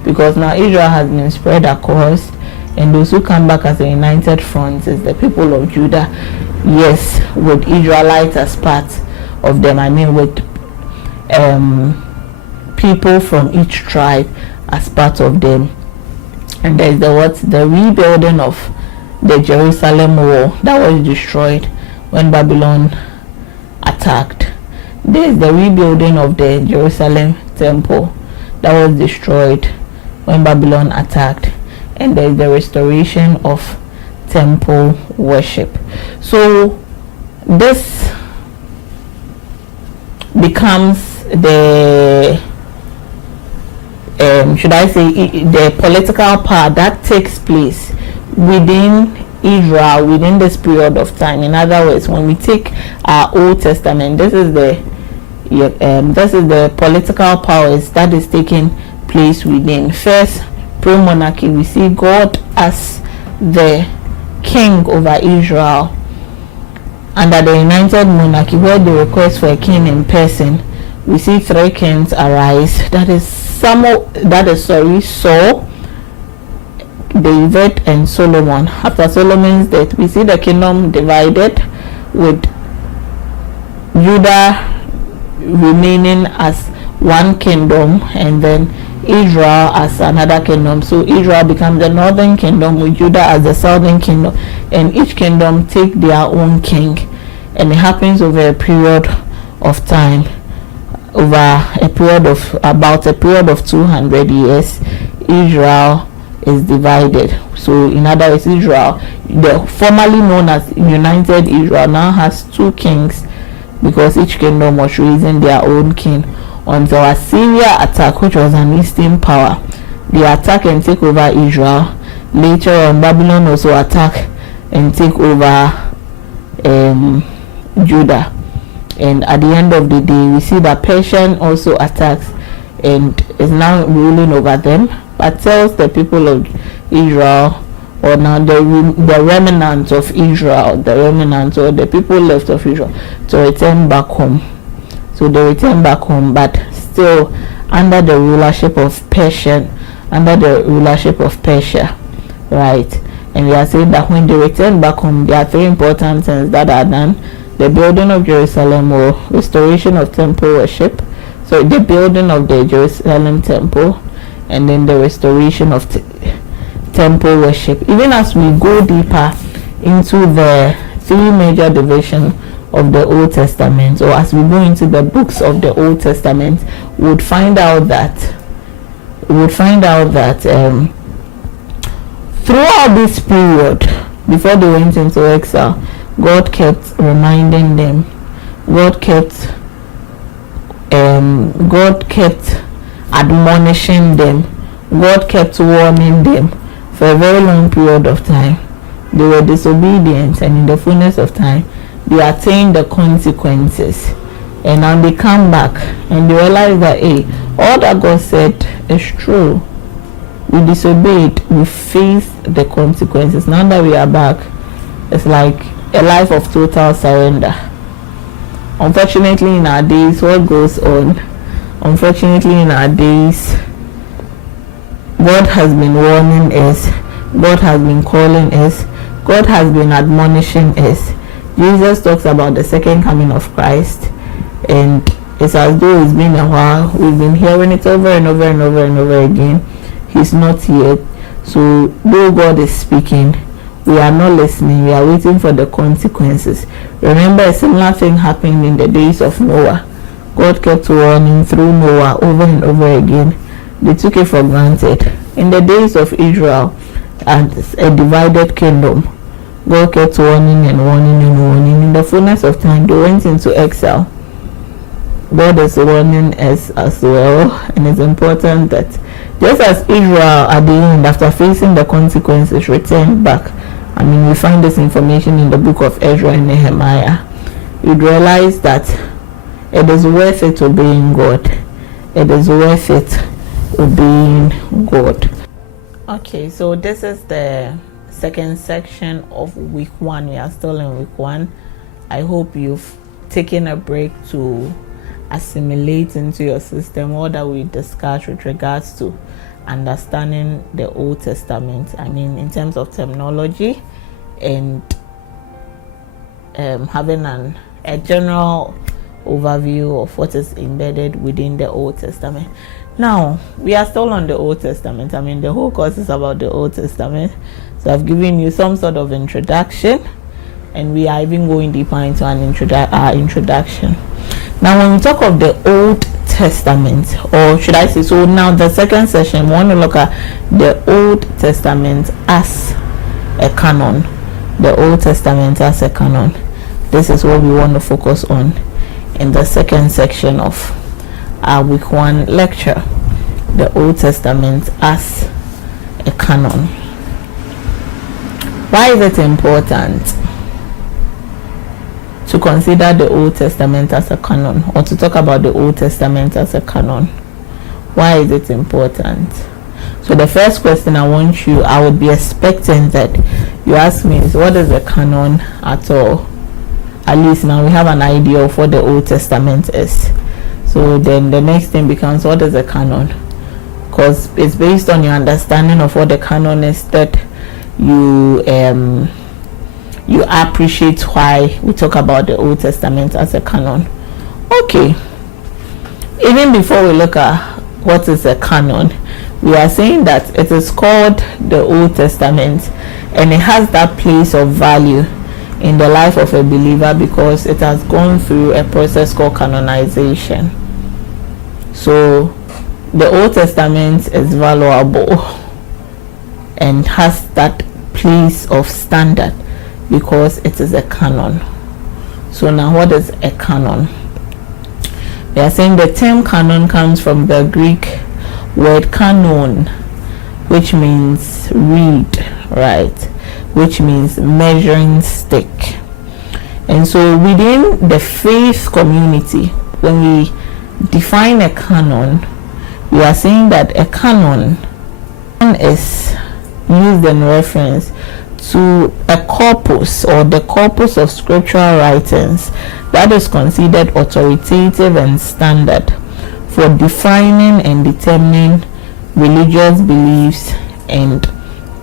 because now Israel has been spread across, and those who come back as a united front is the people of Judah, yes, with Israelites as part of them. I mean, with people from each tribe as part of them. And there is the rebuilding of the Jerusalem wall that was destroyed when Babylon attacked. There is the rebuilding of the Jerusalem temple that was destroyed when Babylon attacked. And there is the restoration of temple worship. So this becomes the should I say the political power that takes place within Israel within this period of time. In other words, when we take our Old Testament, this is the political powers that is taking place within. First, pre-monarchy, we see God as the king over Israel. Under the united monarchy, where the request for a king in person, we see three kings arise. That is Saul, David, and Solomon. After Solomon's death, we see the kingdom divided, with Judah remaining as one kingdom, and then Israel as another kingdom. So Israel becomes the northern kingdom, with Judah as the southern kingdom, and each kingdom take their own king. And it happens over a period of time, about a period of 200 years. Israel is divided. So in other words, Israel, the formerly known as United Israel, now has two kings, because each kingdom was raising their own king, until Assyria attack, which was an eastern power. They attack and take over Israel. Later on, Babylon also attack and take over Judah. And at the end of the day, we see that Persian also attacks and is now ruling over them, but tells the people of Israel, or now the remnant of Israel, the remnant or the people left of Israel, to return back home. So they return back home, but still under the rulership of Persia, right? And we are saying that when they return back home, there are three important things that are done: the building of Jerusalem, or restoration of temple worship, so the building of the Jerusalem temple, and then the restoration of temple worship. Even as we go deeper into the three major divisions of the Old Testament, or as we go into the books of the Old Testament, we would find out that throughout this period, before they went into exile, God kept reminding them, God kept admonishing them, God kept warning them for a very long period of time. They were disobedient, and in the fullness of time, they attained the consequences. And now they come back and they realize that, hey, all that God said is true. We disobeyed, we faced the consequences. Now that we are back, it's like a life of total surrender. Unfortunately, in our days, what goes on? Unfortunately, in our days, God has been warning us, God has been calling us, God has been admonishing us. Jesus talks about the second coming of Christ, and it's as though it's been a while. We've been hearing it over and over and over and over again. He's not yet. So though God is speaking, we are not listening. We are waiting for the consequences. Remember, a similar thing happened in the days of Noah. God kept warning through Noah over and over again. They took it for granted. In the days of Israel, as a divided kingdom, God kept warning and warning and warning. In the fullness of time, they went into exile. God is warning us as well, and it's important that just as Israel at the end, after facing the consequences, returned back. I mean, we find this information in the book of Ezra and Nehemiah. You'd realize that it is worth it obeying God. It is worth it obeying God. Okay, so this is the second section of week 1. We are still in week 1. I hope you've taken a break to assimilate into your system all that we discussed with regards to understanding the Old Testament. I mean, in terms of terminology and having a general overview of what is embedded within the Old Testament. Now, we are still on the Old Testament. I mean, the whole course is about the Old Testament. So I've given you some sort of introduction, and we are even going deeper into our introduction. Now, when we talk of the Old Testament, or should I say, so now the second session, we want to look at the Old Testament as a canon. The Old Testament as a canon. This is what we want to focus on in the second section of our week 1 lecture. The Old Testament as a canon. Why is it important to consider the Old Testament as a canon, or to talk about the Old Testament as a canon? Why is it important? So the first question I would be expecting that you ask me is, what is a canon at all? At least now we have an idea of what the Old Testament is. So then the next thing becomes, what is a canon? Because it's based on your understanding of what the canon is that you appreciate why we talk about the Old Testament as a canon. Okay, even before we look at what is a canon, we are saying that it is called the Old Testament, and it has that place of value in the life of a believer because it has gone through a process called canonization. So the Old Testament is valuable and has that place of standard because it is a canon. So now, what is a canon? They are saying the term canon comes from the Greek word kanon, which means reed, right? Which means measuring stick. And so within the faith community, when we define a canon, we are saying that a canon is used in reference to a corpus or the corpus of scriptural writings that is considered authoritative and standard for defining and determining religious beliefs and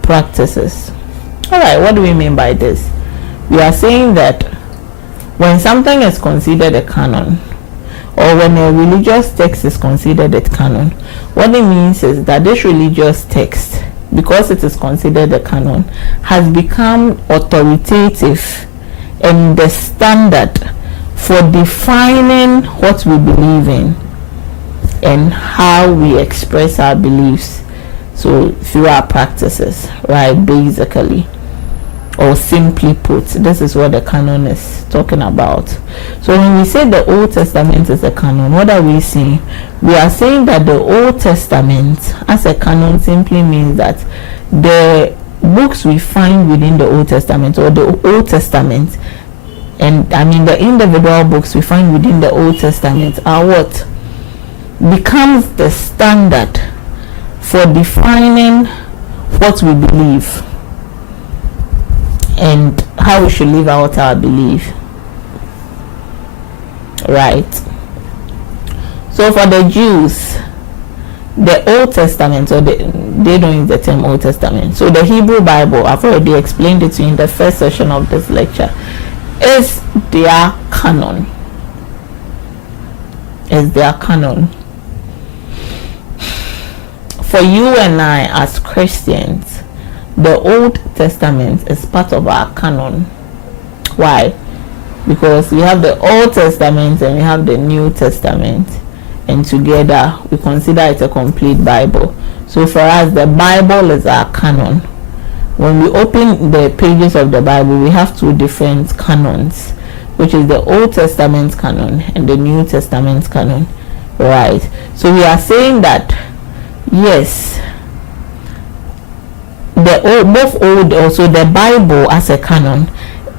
practices. All right, what do we mean by this? We are saying that when something is considered a canon, or when a religious text is considered a canon, what it means is that this religious text, because it is considered a canon, has become authoritative and the standard for defining what we believe in and how we express our beliefs, so through our practices, right? Basically, or simply put, this is what the canon is talking about. So when we say the Old Testament is a canon, what are we saying? We are saying that the Old Testament as a canon simply means that the books we find within the Old Testament, or the Old Testament, and I mean the individual books we find within the Old Testament, are what becomes the standard for defining what we believe and how we should live out our belief, right? So for the Jews, the Old Testament, or they don't use the term Old Testament, so the Hebrew Bible, I've already explained it to you in the first session of this lecture, is their canon. Is their canon. For you and I as Christians, the Old Testament is part of our canon. Why? Because we have the Old Testament and we have the New Testament, and together we consider it a complete Bible. So for us, the Bible is our canon, when we open the pages of the Bible, we have two different canons, which is the Old Testament canon and the New Testament canon, right? So we are saying that yes, both old, also the Bible as a canon,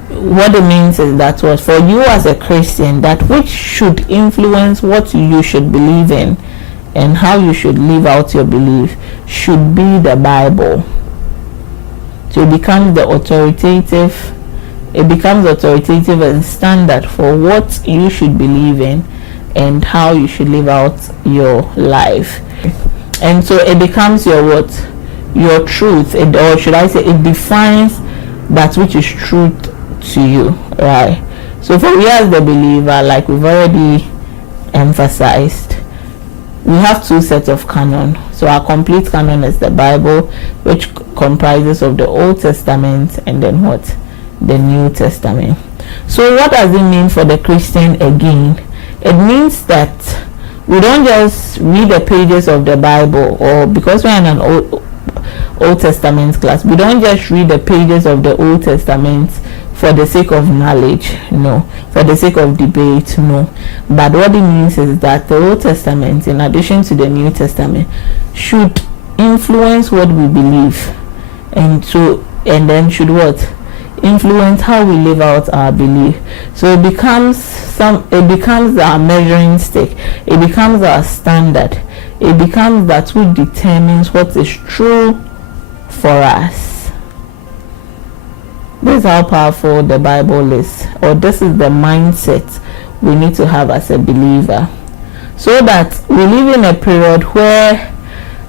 what it means is that what for you as a Christian, that which should influence what you should believe in and how you should live out your belief should be the Bible. So it becomes authoritative and standard for what you should believe in and how you should live out your life. And so it becomes your truth, or should I say it defines that which is truth to you, right? So for you as the believer, like we've already emphasized, we have two sets of canon. So our complete canon is the Bible, which comprises of the Old Testament and then the New Testament. So what does it mean for the Christian again? It means that we don't just read the pages of the Bible, or because we're in an Old Testament class, we don't just read the pages of the Old Testament for the sake of knowledge, no, for the sake of debate, no. But what it means is that the Old Testament, in addition to the New Testament, should influence what we believe, and then should influence how we live out our belief. So it becomes our measuring stick, it becomes our standard, it becomes that which determines what is true for us. This is how powerful the Bible is, or this is the mindset we need to have as a believer, so that we live in a period where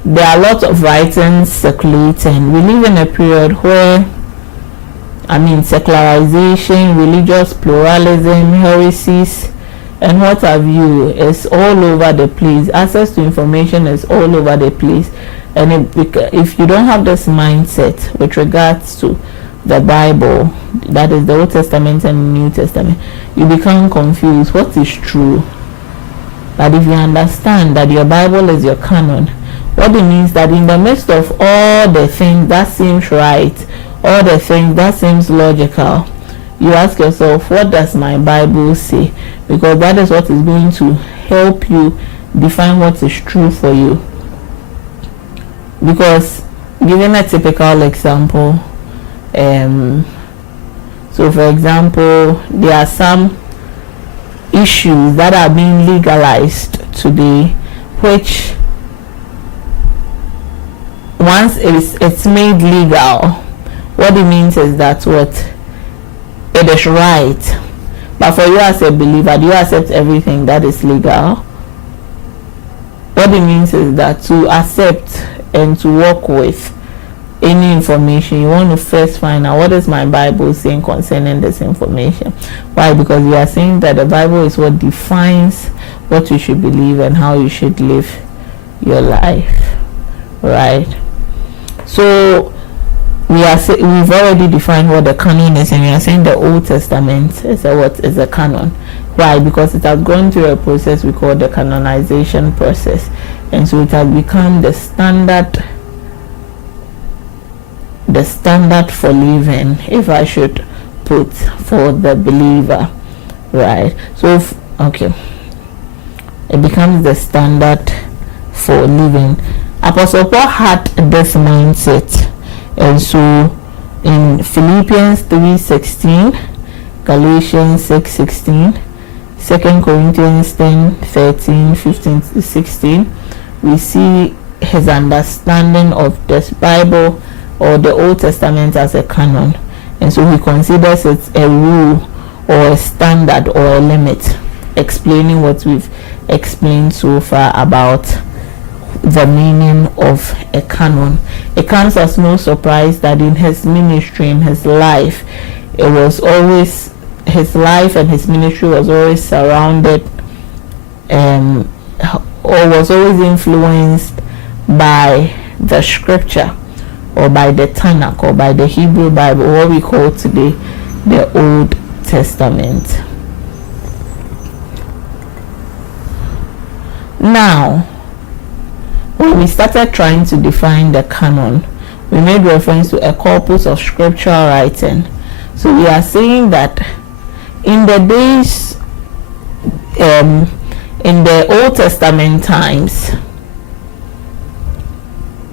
there are lots of writings circulating. We live in a period where secularization, religious pluralism, heresies, and what have you is all over the place. Access to information is all over the place, and if you don't have this mindset with regards to the Bible, that is the Old Testament and the New Testament, you become confused. What is true? But if you understand that your Bible is your canon, what it means that in the midst of all the things that seems right, all the things that seems logical, you ask yourself, what does my Bible say? Because that is what is going to help you define what is true for you. Because giving a typical example, so for example, there are some issues that are being legalized today, which once it's made legal, what it means is that it is right. But for you as a believer, do you accept everything that is legal? What it means is that to accept and to work with any information, you want to first find out, what is my Bible saying concerning this information? Why? Because you are saying that the Bible is what defines what you should believe and how you should live your life, right? So we've already defined what the canon is, and we are saying the Old Testament is a canon. Why? Because it has gone through a process we call the canonization process, and so it has become the standard for living, if I should put, for the believer, right? So it becomes the standard for living. Apostle Paul had this mindset, and so in Philippians 3:16, Galatians 6:16, 2 Corinthians 10:13, 15-16, we see his understanding of this Bible or the Old Testament as a canon, and so he considers it a rule or a standard or a limit, explaining what we've explained so far about the meaning of a canon. It comes as no surprise that in his ministry, in his life, his life and his ministry was always surrounded or was always influenced by the scripture, or by the Tanakh, or by the Hebrew Bible, what we call today the Old Testament. Now, when we started trying to define the canon, we made reference to a corpus of scriptural writing. So we are saying that in the days, in the Old Testament times,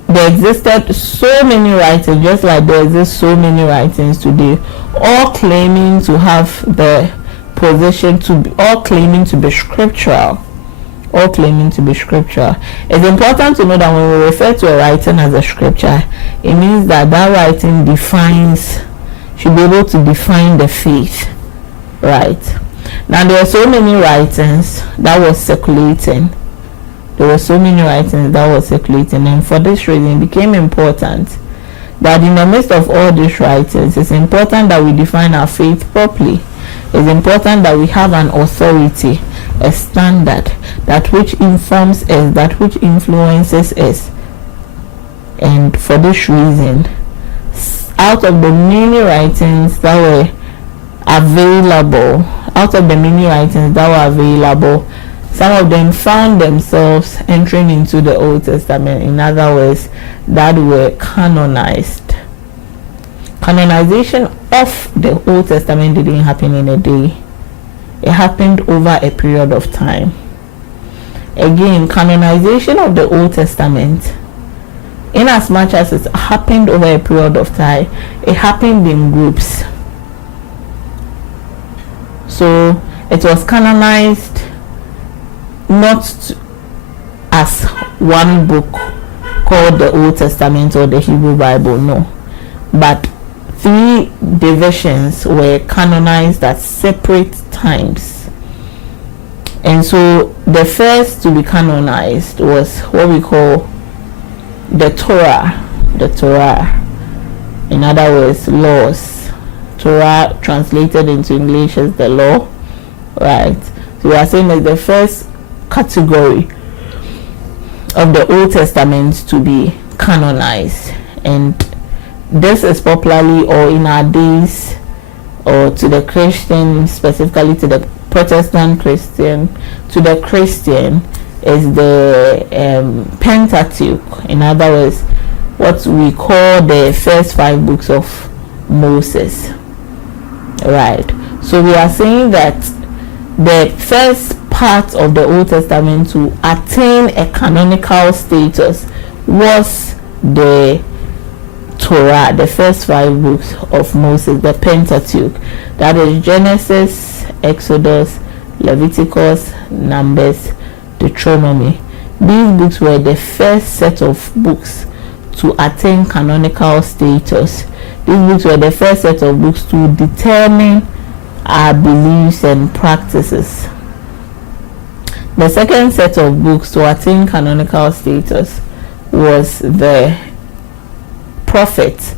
there existed so many writings, just like there exist so many writings today, all claiming to have the position to be, all claiming to be scriptural. All claiming to be scriptural. It's important to know that when we refer to a writing as a scripture, it means that that writing should be able to define the faith, right? Now there are so many writings that was circulating. And for this reason it became important that in the midst of all these writings, it's important that we define our faith properly. It's important that we have an authority, a standard, that which informs us, that which influences us. And for this reason, out of the many writings that were available, some of them found themselves entering into the Old Testament. In other words, that were canonized. Canonization of the Old Testament didn't happen in a day. It happened over a period of time. Again, canonization of the Old Testament, in as much as it happened over a period of time, it happened in groups. So it was canonized not as one book called the Old Testament or the Hebrew Bible, no, but 3 divisions were canonized at separate times. And so the first to be canonized was what we call the Torah. In other words, laws. Torah translated into English as the law, right? So we are saying that the first category of the Old Testament to be canonized, and this is popularly, or in our days, or to the Christian, specifically to the Protestant Christian, to the Christian, is the Pentateuch. In other words, what we call the first 5 books of Moses, right? So we are saying that the first part of the Old Testament to attain a canonical status was the Torah, the first 5 books of Moses, the Pentateuch. That is Genesis, Exodus, Leviticus, Numbers, Deuteronomy. These books were the first set of books to attain canonical status. These books were the first set of books to determine our beliefs and practices. The second set of books to attain canonical status was the prophets,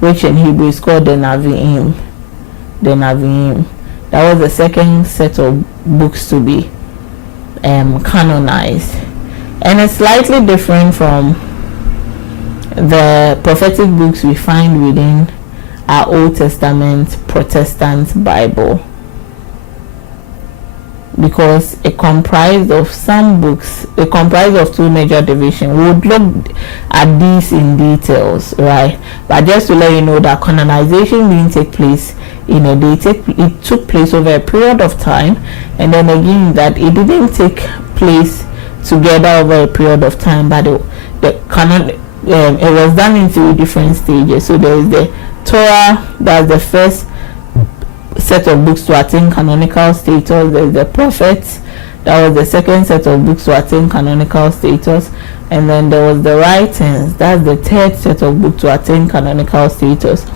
which in Hebrew is called the Nevi'im. That was the second set of books to be canonized, and it's slightly different from the prophetic books we find within our Old Testament Protestant Bible, because it comprised of some books. It comprised of 2 major divisions. We would look at these in details, right? But just to let you know that canonization didn't take place in a day. It took place over a period of time, and then again that it didn't take place together over a period of time, but it was done in 3 different stages. So there is the Torah, that's the first set of books to attain canonical status. There's the prophets, that was the second set of books to attain canonical status, and then there was the writings, that's the third set of books to attain canonical status.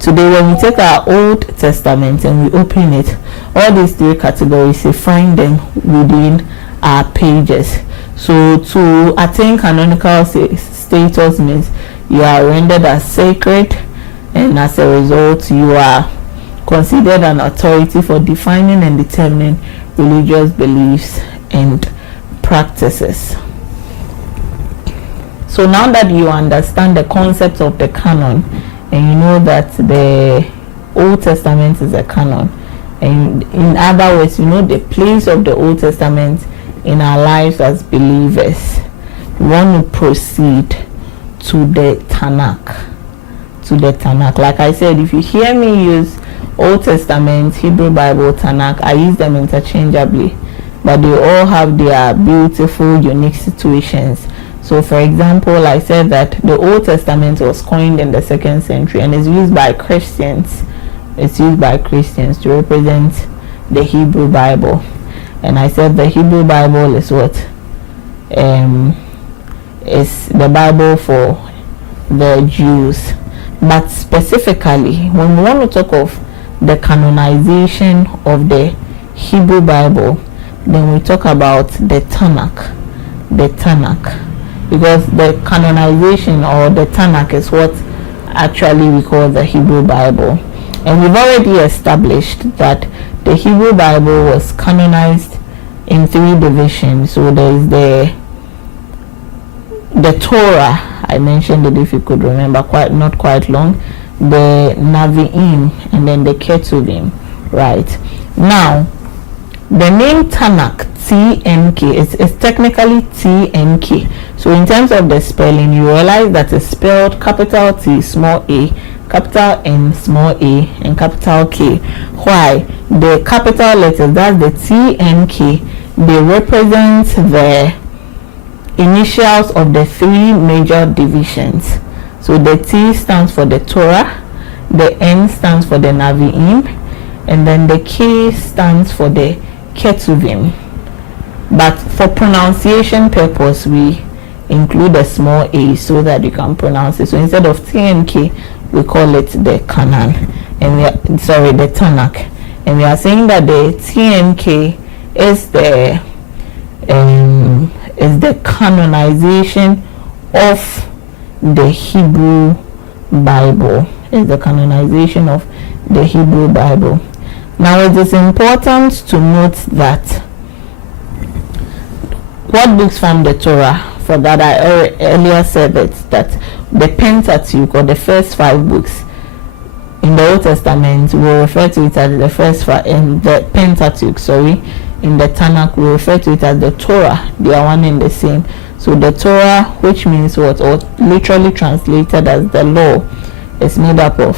Today, when we take our Old Testament and we open it, all these 3 categories, we find them within our pages. So to attain canonical status means you are rendered as sacred, and as a result you are considered an authority for defining and determining religious beliefs and practices. So now that you understand the concept of the canon, and you know that the Old Testament is a canon, and in other words, you know the place of the Old Testament in our lives as believers, we want to proceed to the Tanakh. Like I said, if you hear me use Old Testament, Hebrew Bible, Tanakh, I use them interchangeably, but they all have their beautiful, unique situations. So for example, I said that the Old Testament was coined in the 2nd century and is used by Christians. It's used by Christians to represent the Hebrew Bible. And I said the Hebrew Bible is what? Is the Bible for the Jews. But specifically, when we want to talk of the canonization of the Hebrew Bible, then we talk about the Tanakh. Because the canonization or the Tanakh is what actually we call the Hebrew Bible. And we've already established that the Hebrew Bible was canonized in 3 divisions. So there is the Torah, I mentioned it if you could remember, not quite long, the Nevi'im, and then the Ketuvim, right? Now, the name Tanakh, TNK, is technically TNK. So in terms of the spelling, you realize that it's spelled capital T, small a, capital N, small a, and capital K. Why? The capital letters, that's the TNK, they represent the initials of the 3 major divisions. So the T stands for the Torah, the N stands for the Nevi'im, and then the K stands for the Ketuvim. But for pronunciation purpose, we include a small a so that you can pronounce it. So instead of TNK, we call it the Canon, and the Tanakh. And we are saying that the TNK is the canonization of the Hebrew Bible. Is the canonization of the Hebrew Bible. Now it is important to note that what books from the Torah, for that I earlier said that the Pentateuch, or the first 5 books in the Old Testament, we refer to it as the first 5, in the Pentateuch, in the Tanakh we refer to it as the Torah. They are one and the same. So the Torah, which means what, or literally translated as the law, is made up of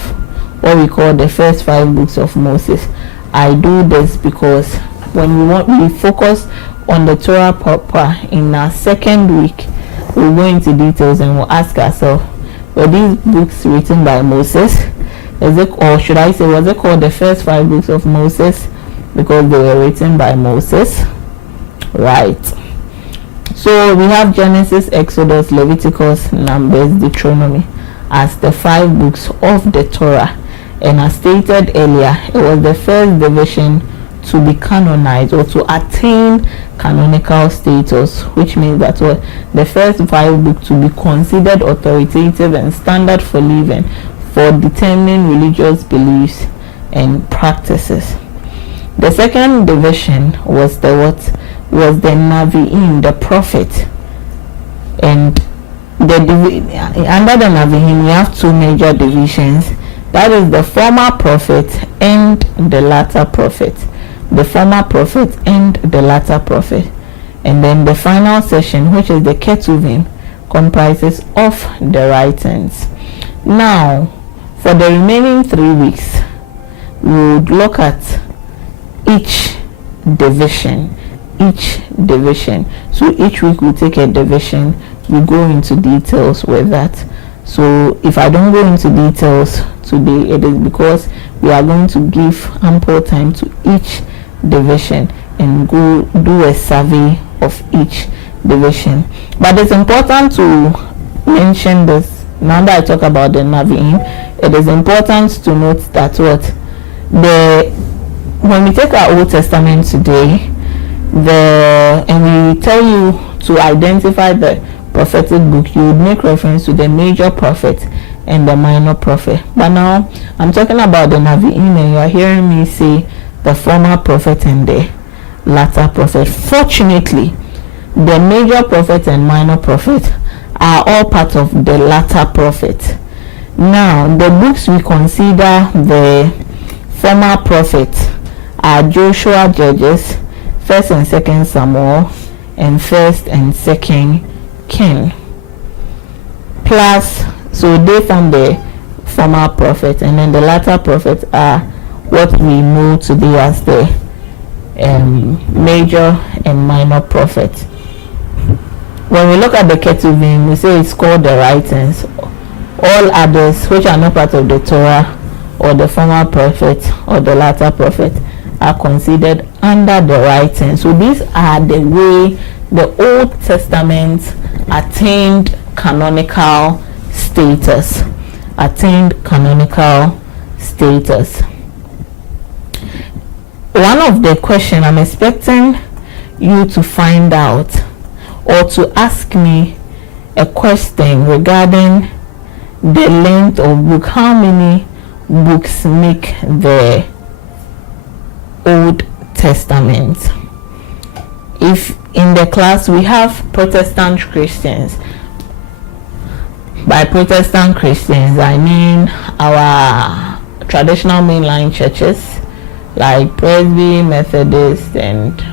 what we call the first 5 books of Moses. I do this because when we focus on the Torah proper in our 2nd week, we'll go into details and we'll ask ourselves, were these books written by Moses? Or should I say, was it called the first 5 books of Moses because they were written by Moses? Right. So we have Genesis, Exodus, Leviticus, Numbers, Deuteronomy as the 5 books of the Torah. And as stated earlier, it was the first division to be canonized or to attain canonical status, which means that the first 5 books to be considered authoritative and standard for living, for determining religious beliefs and practices. The second division was the Nevi'im, the prophet. And under the Nevi'im we have 2 major divisions. That is the former prophet and the latter prophet. The former prophet and the latter prophet. And then the final section, which is the Ketuvim, comprises of the writings. Now, for the remaining 3 weeks, we would look at each division. So each week we take a division, we go into details with that. So if I don't go into details today, it is because we are going to give ample time to each division and go do a survey of each division. But it's important to mention this. Now that I talk about the Nevi'im, it is important to note that when we take our Old Testament today, and we tell you to identify the prophetic book, you would make reference to the major prophet and the minor prophet. But now I'm talking about the Nevi'im, and you are hearing me say the former prophet and the latter prophet. Fortunately, the major prophet and minor prophet are all part of the latter prophet. Now, the books we consider the former prophet are Joshua, Judges, 1st and 2nd Samuel, and 1st and 2nd King. plus, so they form the former prophet, and then the latter prophets are what we know today as the major and minor prophet. When we look at the Ketuvim, we say it's called the writings. All others which are not part of the Torah or the former prophet or the latter prophet are considered under the writings. So these are the way the Old Testament attained canonical status. One of the questions I'm expecting you to find out, or to ask me a question regarding the length of book. How many books make the Old Testament? If in the class we have Protestant Christians, by Protestant Christians I mean our traditional mainline churches like Presby, Methodist, and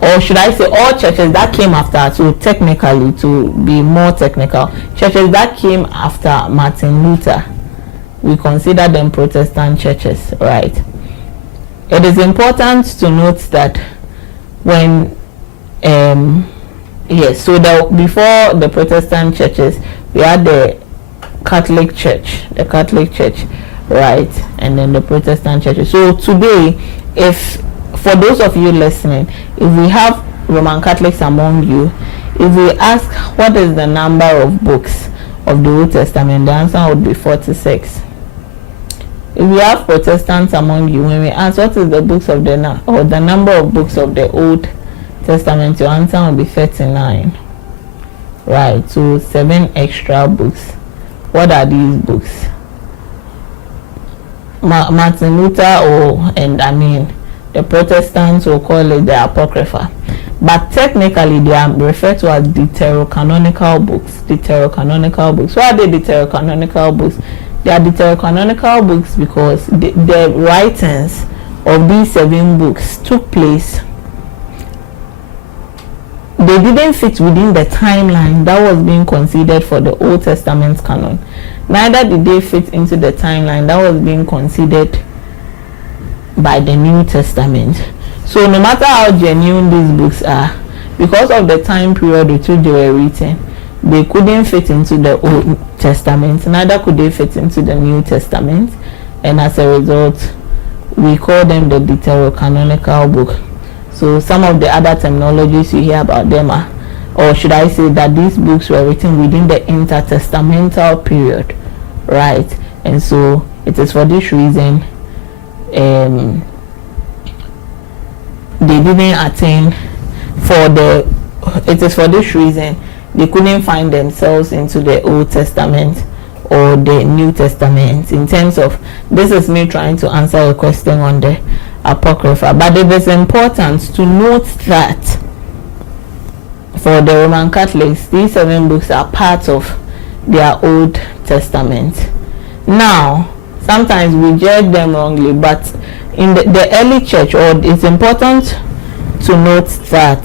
or should I say all churches that came after, so technically, to be more technical, churches that came after Martin Luther, we consider them Protestant churches, right? It is important to note that when before the Protestant churches we had the Catholic Church, right, and then the Protestant churches. So today, if for those of you listening, if we have Roman Catholics among you, if we ask what is the number of books of the Old Testament, the answer would be 46. If we have Protestants among you, when we ask what is the books of the number of books of the Old Testament, your answer will be 39. Right, so 7 extra books. What are these books? Martin Luther, the Protestants will call it the Apocrypha, but technically they are referred to as deuterocanonical books. Why are they deuterocanonical books? They are deuterocanonical books because the writings of these 7 books took place. They didn't fit within the timeline that was being considered for the Old Testament canon. Neither did they fit into the timeline that was being considered by the New Testament. So no matter how genuine these books are, because of the time period with which they were written, they couldn't fit into the Old Testament, neither could they fit into the New Testament, and as a result we call them the deuterocanonical book. So some of the other terminologies you hear about them are, or should I say that these books were written within the intertestamental period, right? And so it is for this reason they didn't attain it is for this reason they couldn't find themselves into the Old Testament or the New Testament. In terms of, this is me trying to answer a question on the Apocrypha, but it is important to note that for the Roman Catholics, these 7 books are part of their Old Testament. Now, sometimes we judge them wrongly, but in the early church, it's important to note that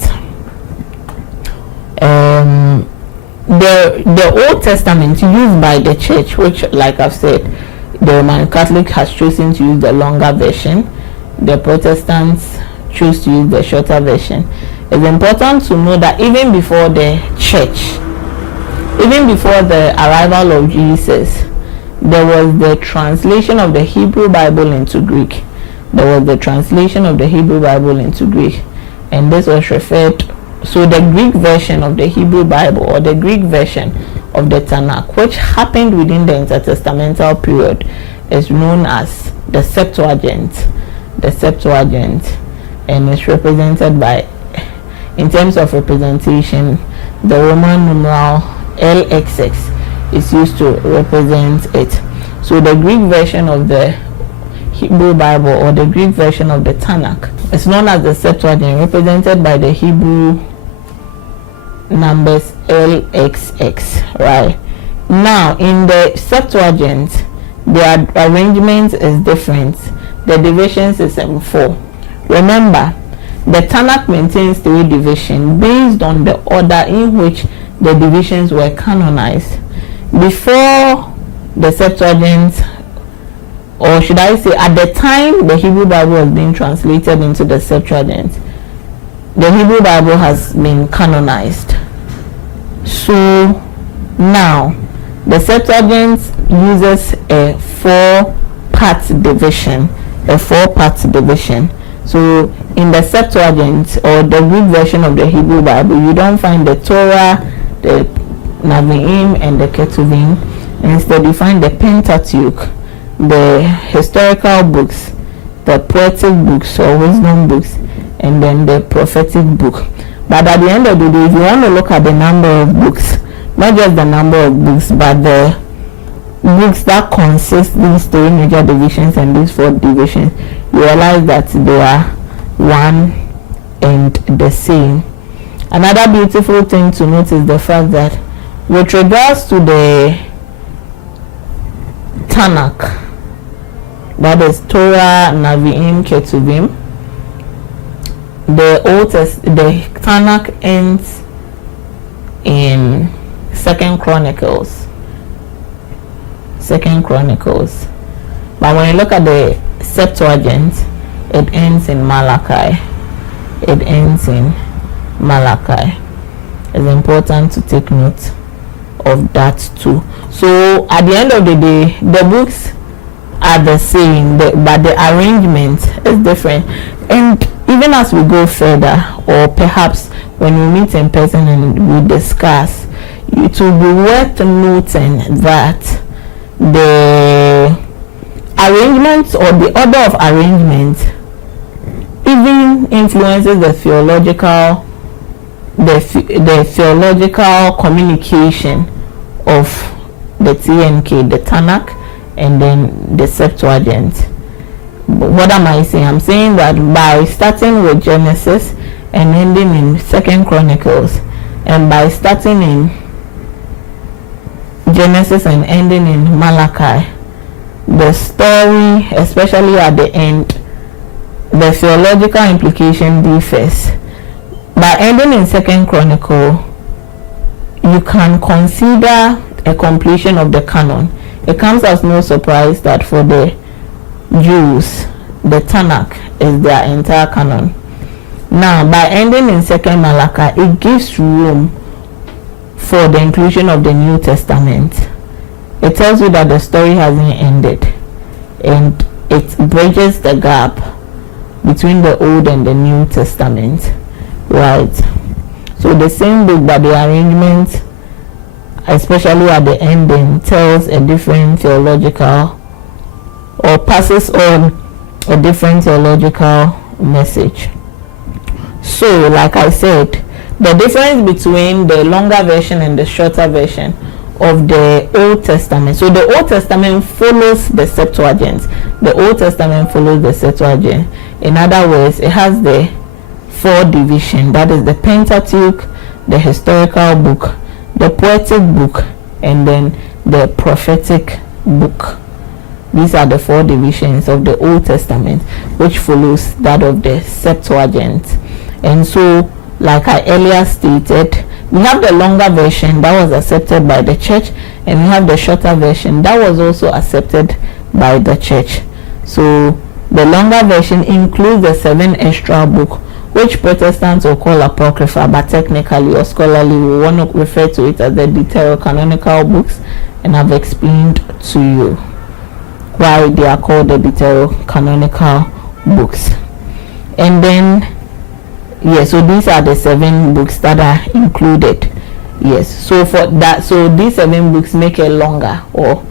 the Old Testament used by the church, which, like I've said, the Roman Catholic has chosen to use the longer version, the Protestants choose to use the shorter version. It's important to know that even before the church, even before the arrival of Jesus, there was the translation of the Hebrew Bible into Greek. And this was referred, so the Greek version of the Hebrew Bible, or the Greek version of the Tanakh, which happened within the intertestamental period, is known as the Septuagint. And it's represented by, in terms of representation, the Roman numeral LXX is used to represent it. So the Greek version of the Hebrew Bible, or the Greek version of the Tanakh, is known as the Septuagint, represented by the Hebrew numbers LXX, right? Now, in the Septuagint, the arrangement is different. The divisions is 4. Remember, the Tanakh maintains 3 divisions based on the order in which the divisions were canonized. Before the Septuagint, or should I say at the time the Hebrew Bible was being translated into the Septuagint, the Hebrew Bible has been canonized. So now the Septuagint uses a four-part division. So in the Septuagint, or the Greek version of the Hebrew Bible, you don't find the Torah, the Nevi'im, and the Ketuvim. Instead, you find the Pentateuch, the historical books, the poetic books or wisdom books, and then the prophetic book. But at the end of the day, if you want to look at the number of books, not just the number of books, but the books that consist these three major divisions and these four divisions, you realize that they are one and the same. Another beautiful thing to note is the fact that with regards to the Tanakh, that is Torah, Nevi'im, Ketuvim, the Tanakh ends in Second Chronicles. But when you look at the Septuagint, it ends in Malachi. It's important to take note of that too. So at the end of the day, the books are the same, but the arrangement is different. And even as we go further, or perhaps when we meet in person and we discuss, it will be worth noting that the arrangement or the order of arrangement even influences the theological communication of the TNK, the Tanakh, and then the Septuagint. What am I saying? I'm saying that by starting with Genesis and ending in Second Chronicles, and by starting in Genesis and ending in Malachi, the story, especially at the end, the theological implication differs. By ending in Second Chronicle, you can consider a completion of the canon. It comes as no surprise that for the Jews, the Tanakh is their entire canon. Now, by ending in Second Malachi, it gives room for the inclusion of the New Testament. It tells you that the story hasn't ended, and it bridges the gap between the Old and the New Testament, right? So the same book, but the arrangement, especially at the ending, tells a different theological, or passes on a different theological message. So like I said, the difference between the longer version and the shorter version of the Old Testament. So the Old Testament follows the Septuagint. The Old Testament follows the Septuagint. In other words, it has the four divisions. That is the Pentateuch, the historical book, the poetic book, and then the prophetic book. These are the four divisions of the Old Testament, which follows that of the Septuagint. And so, like I earlier stated, we have the longer version that was accepted by the church, and we have the shorter version that was also accepted by the church. So the longer version includes the 7 extra books, which Protestants will call apocrypha, but technically or scholarly we want to refer to it as the deuterocanonical books, and I've explained to you why they are called the deuterocanonical books. And then so these are the 7 books that are included. So for that, so these 7 books make it longer, or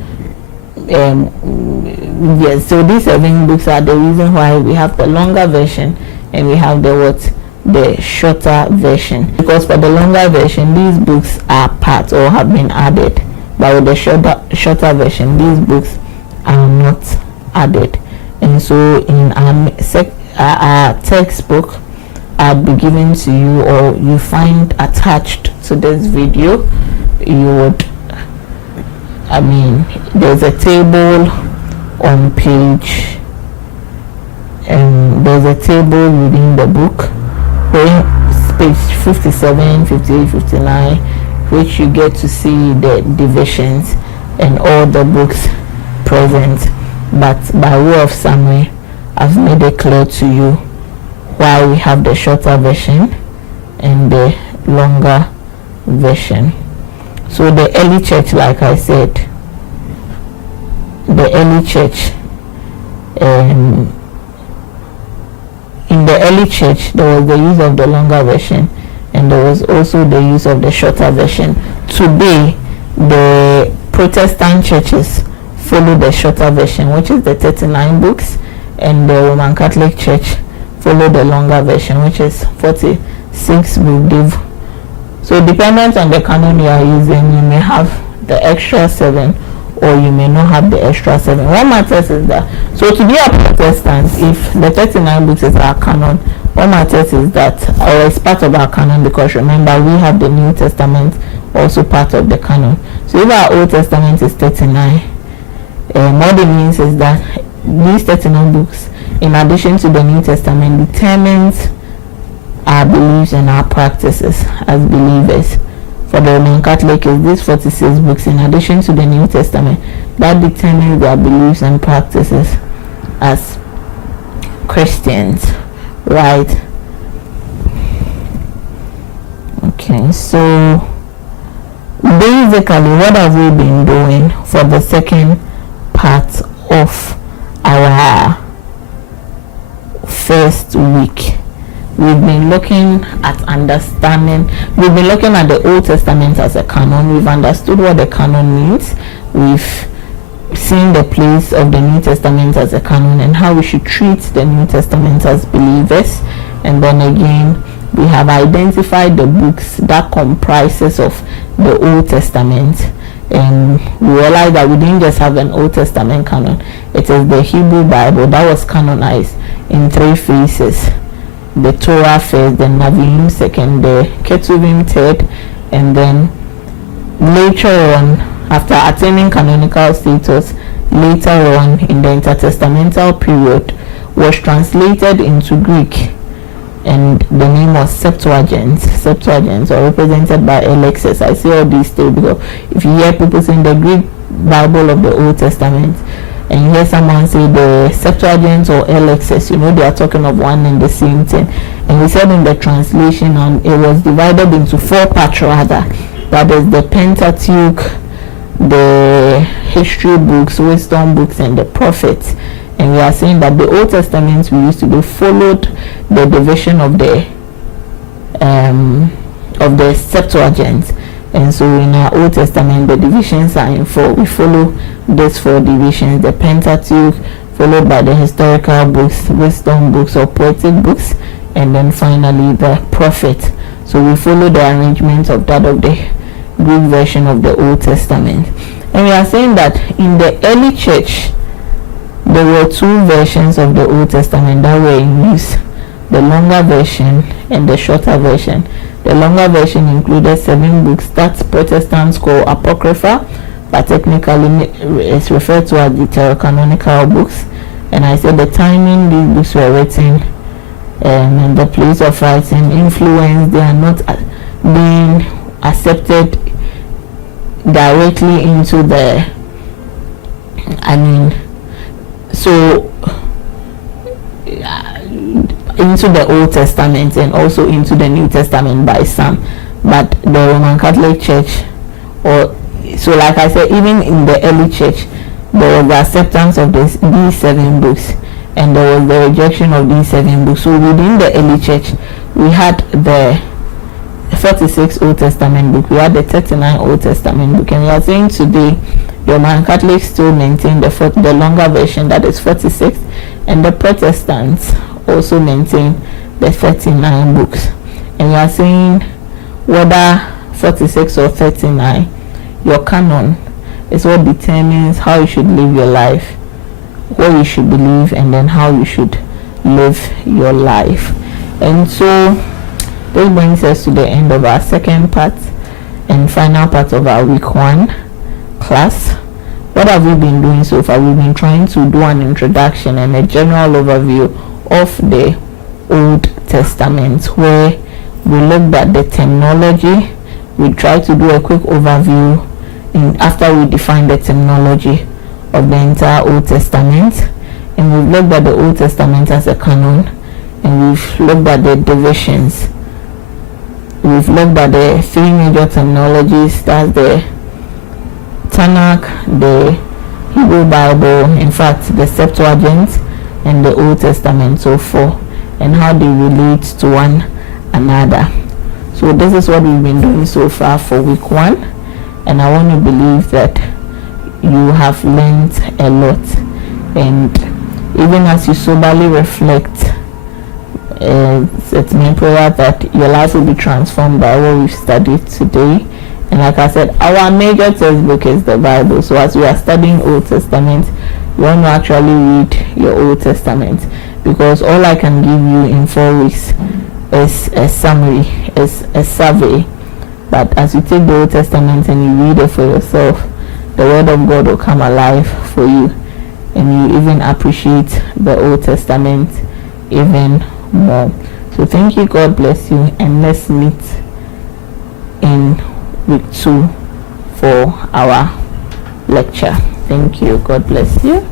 so these 7 books are the reason why we have the longer version and we have the shorter version. Because for the longer version, these books are part or have been added, but with the shorter version, these books are not added. And so in our textbook, I'll be given to you, or you find attached to this video, there's a table on page, and there's a table within the book, page 57, 58, 59, which you get to see the divisions and all the books present. But by way of summary, I've made it clear to you why we have the shorter version and the longer version. So the early church, like I said, the early church, in the early church there was the use of the longer version and there was also the use of the shorter version. Today the Protestant churches follow the shorter version, which is the 39 books, and the Roman Catholic Church follow the longer version, which is 46 books. So dependent on the canon you are using, you may have the extra 7 or you may not have the extra 7. What matters is that, so to be a Protestant, if the 39 books is our canon, what matters is that, or it's part of our canon, because remember we have the New Testament also part of the canon. So if our Old Testament is 39, what it means is that these 39 books, in addition to the New Testament, determines our beliefs and our practices as believers. For the Roman Catholic, is these 46 books in addition to the New Testament that determines their beliefs and practices as Christians, right? Okay, so basically what have we been doing for the second part of our first week? We've been looking at understanding, we've been looking at the Old Testament as a canon. We've understood what the canon means. We've seen the place of the New Testament as a canon and how we should treat the New Testament as believers. And then again, we have identified the books that comprises of the Old Testament, and we realized that we didn't just have an Old Testament canon. It is the Hebrew Bible that was canonized in 3 phases: the Torah first, the Nevi'im second, the Ketuvim third, and then later on, after attaining canonical status, later on in the intertestamental period, was translated into Greek, and the name was Septuagint, or represented by Alexis. I say all these things because if you hear people saying the Greek Bible of the Old Testament, and you hear someone say the Septuagint or Alexis, you know they are talking of one and the same thing. And we said in the translation, and it was divided into 4 parts rather. That is the Pentateuch, the history books, wisdom books, and the prophets. And we are saying that the Old Testament we used to do followed the division of the Septuagint. And so in our Old Testament the divisions are in 4. We follow these 4 divisions: the Pentateuch, followed by the historical books, wisdom books or poetic books, and then finally the prophet. So we follow the arrangement of that of the Greek version of the Old Testament. And we are saying that in the early church there were 2 versions of the Old Testament that were in use: the longer version and the shorter version. The longer version included 7 books that Protestants call Apocrypha, but technically it's referred to as the Deuterocanonical books. And I said the timing these books were written and the place of writing influence, they are not being accepted directly into the, into the Old Testament and also into the New Testament by some. But the Roman Catholic Church, or so like I said, even in the early church there was the acceptance of these 7 books and there was the rejection of these 7 books. So within the early church we had the 46 Old Testament book, we had the 39 Old Testament book, and we are saying today the Roman Catholics still maintain the longer version, that is 46, and the Protestants also maintain the 39 books. And we are saying whether 46 or 39, your canon is what determines how you should live your life, what you should believe, and then how you should live your life. And so this brings us to the end of our second part and final part of our week 1 class. What have we been doing so far? We've been trying to do an introduction and a general overview of the Old Testament, where we looked at the terminology, we try to do a quick overview after we define the terminology of the entire Old Testament, and we've looked at the Old Testament as a canon, and we've looked at the divisions. We've looked at the three major terminologies, that's the Tanakh, the Hebrew Bible, in fact the Septuagint, and the Old Testament, so forth, and how they relate to one another. So this is what we've been doing so far for week 1, and I want to believe that you have learned a lot, and even as you soberly reflect, it's my prayer that your life will be transformed by what we've studied today. And like I said, our major textbook is the Bible, so as we are studying Old Testament, you want to actually read your Old Testament, because all I can give you in 4 weeks is a summary, is a survey. But as you take the Old Testament and you read it for yourself, the Word of God will come alive for you, and you even appreciate the Old Testament even more. So thank you, God bless you, and let's meet in week 2 for our lecture. Thank you, God bless you.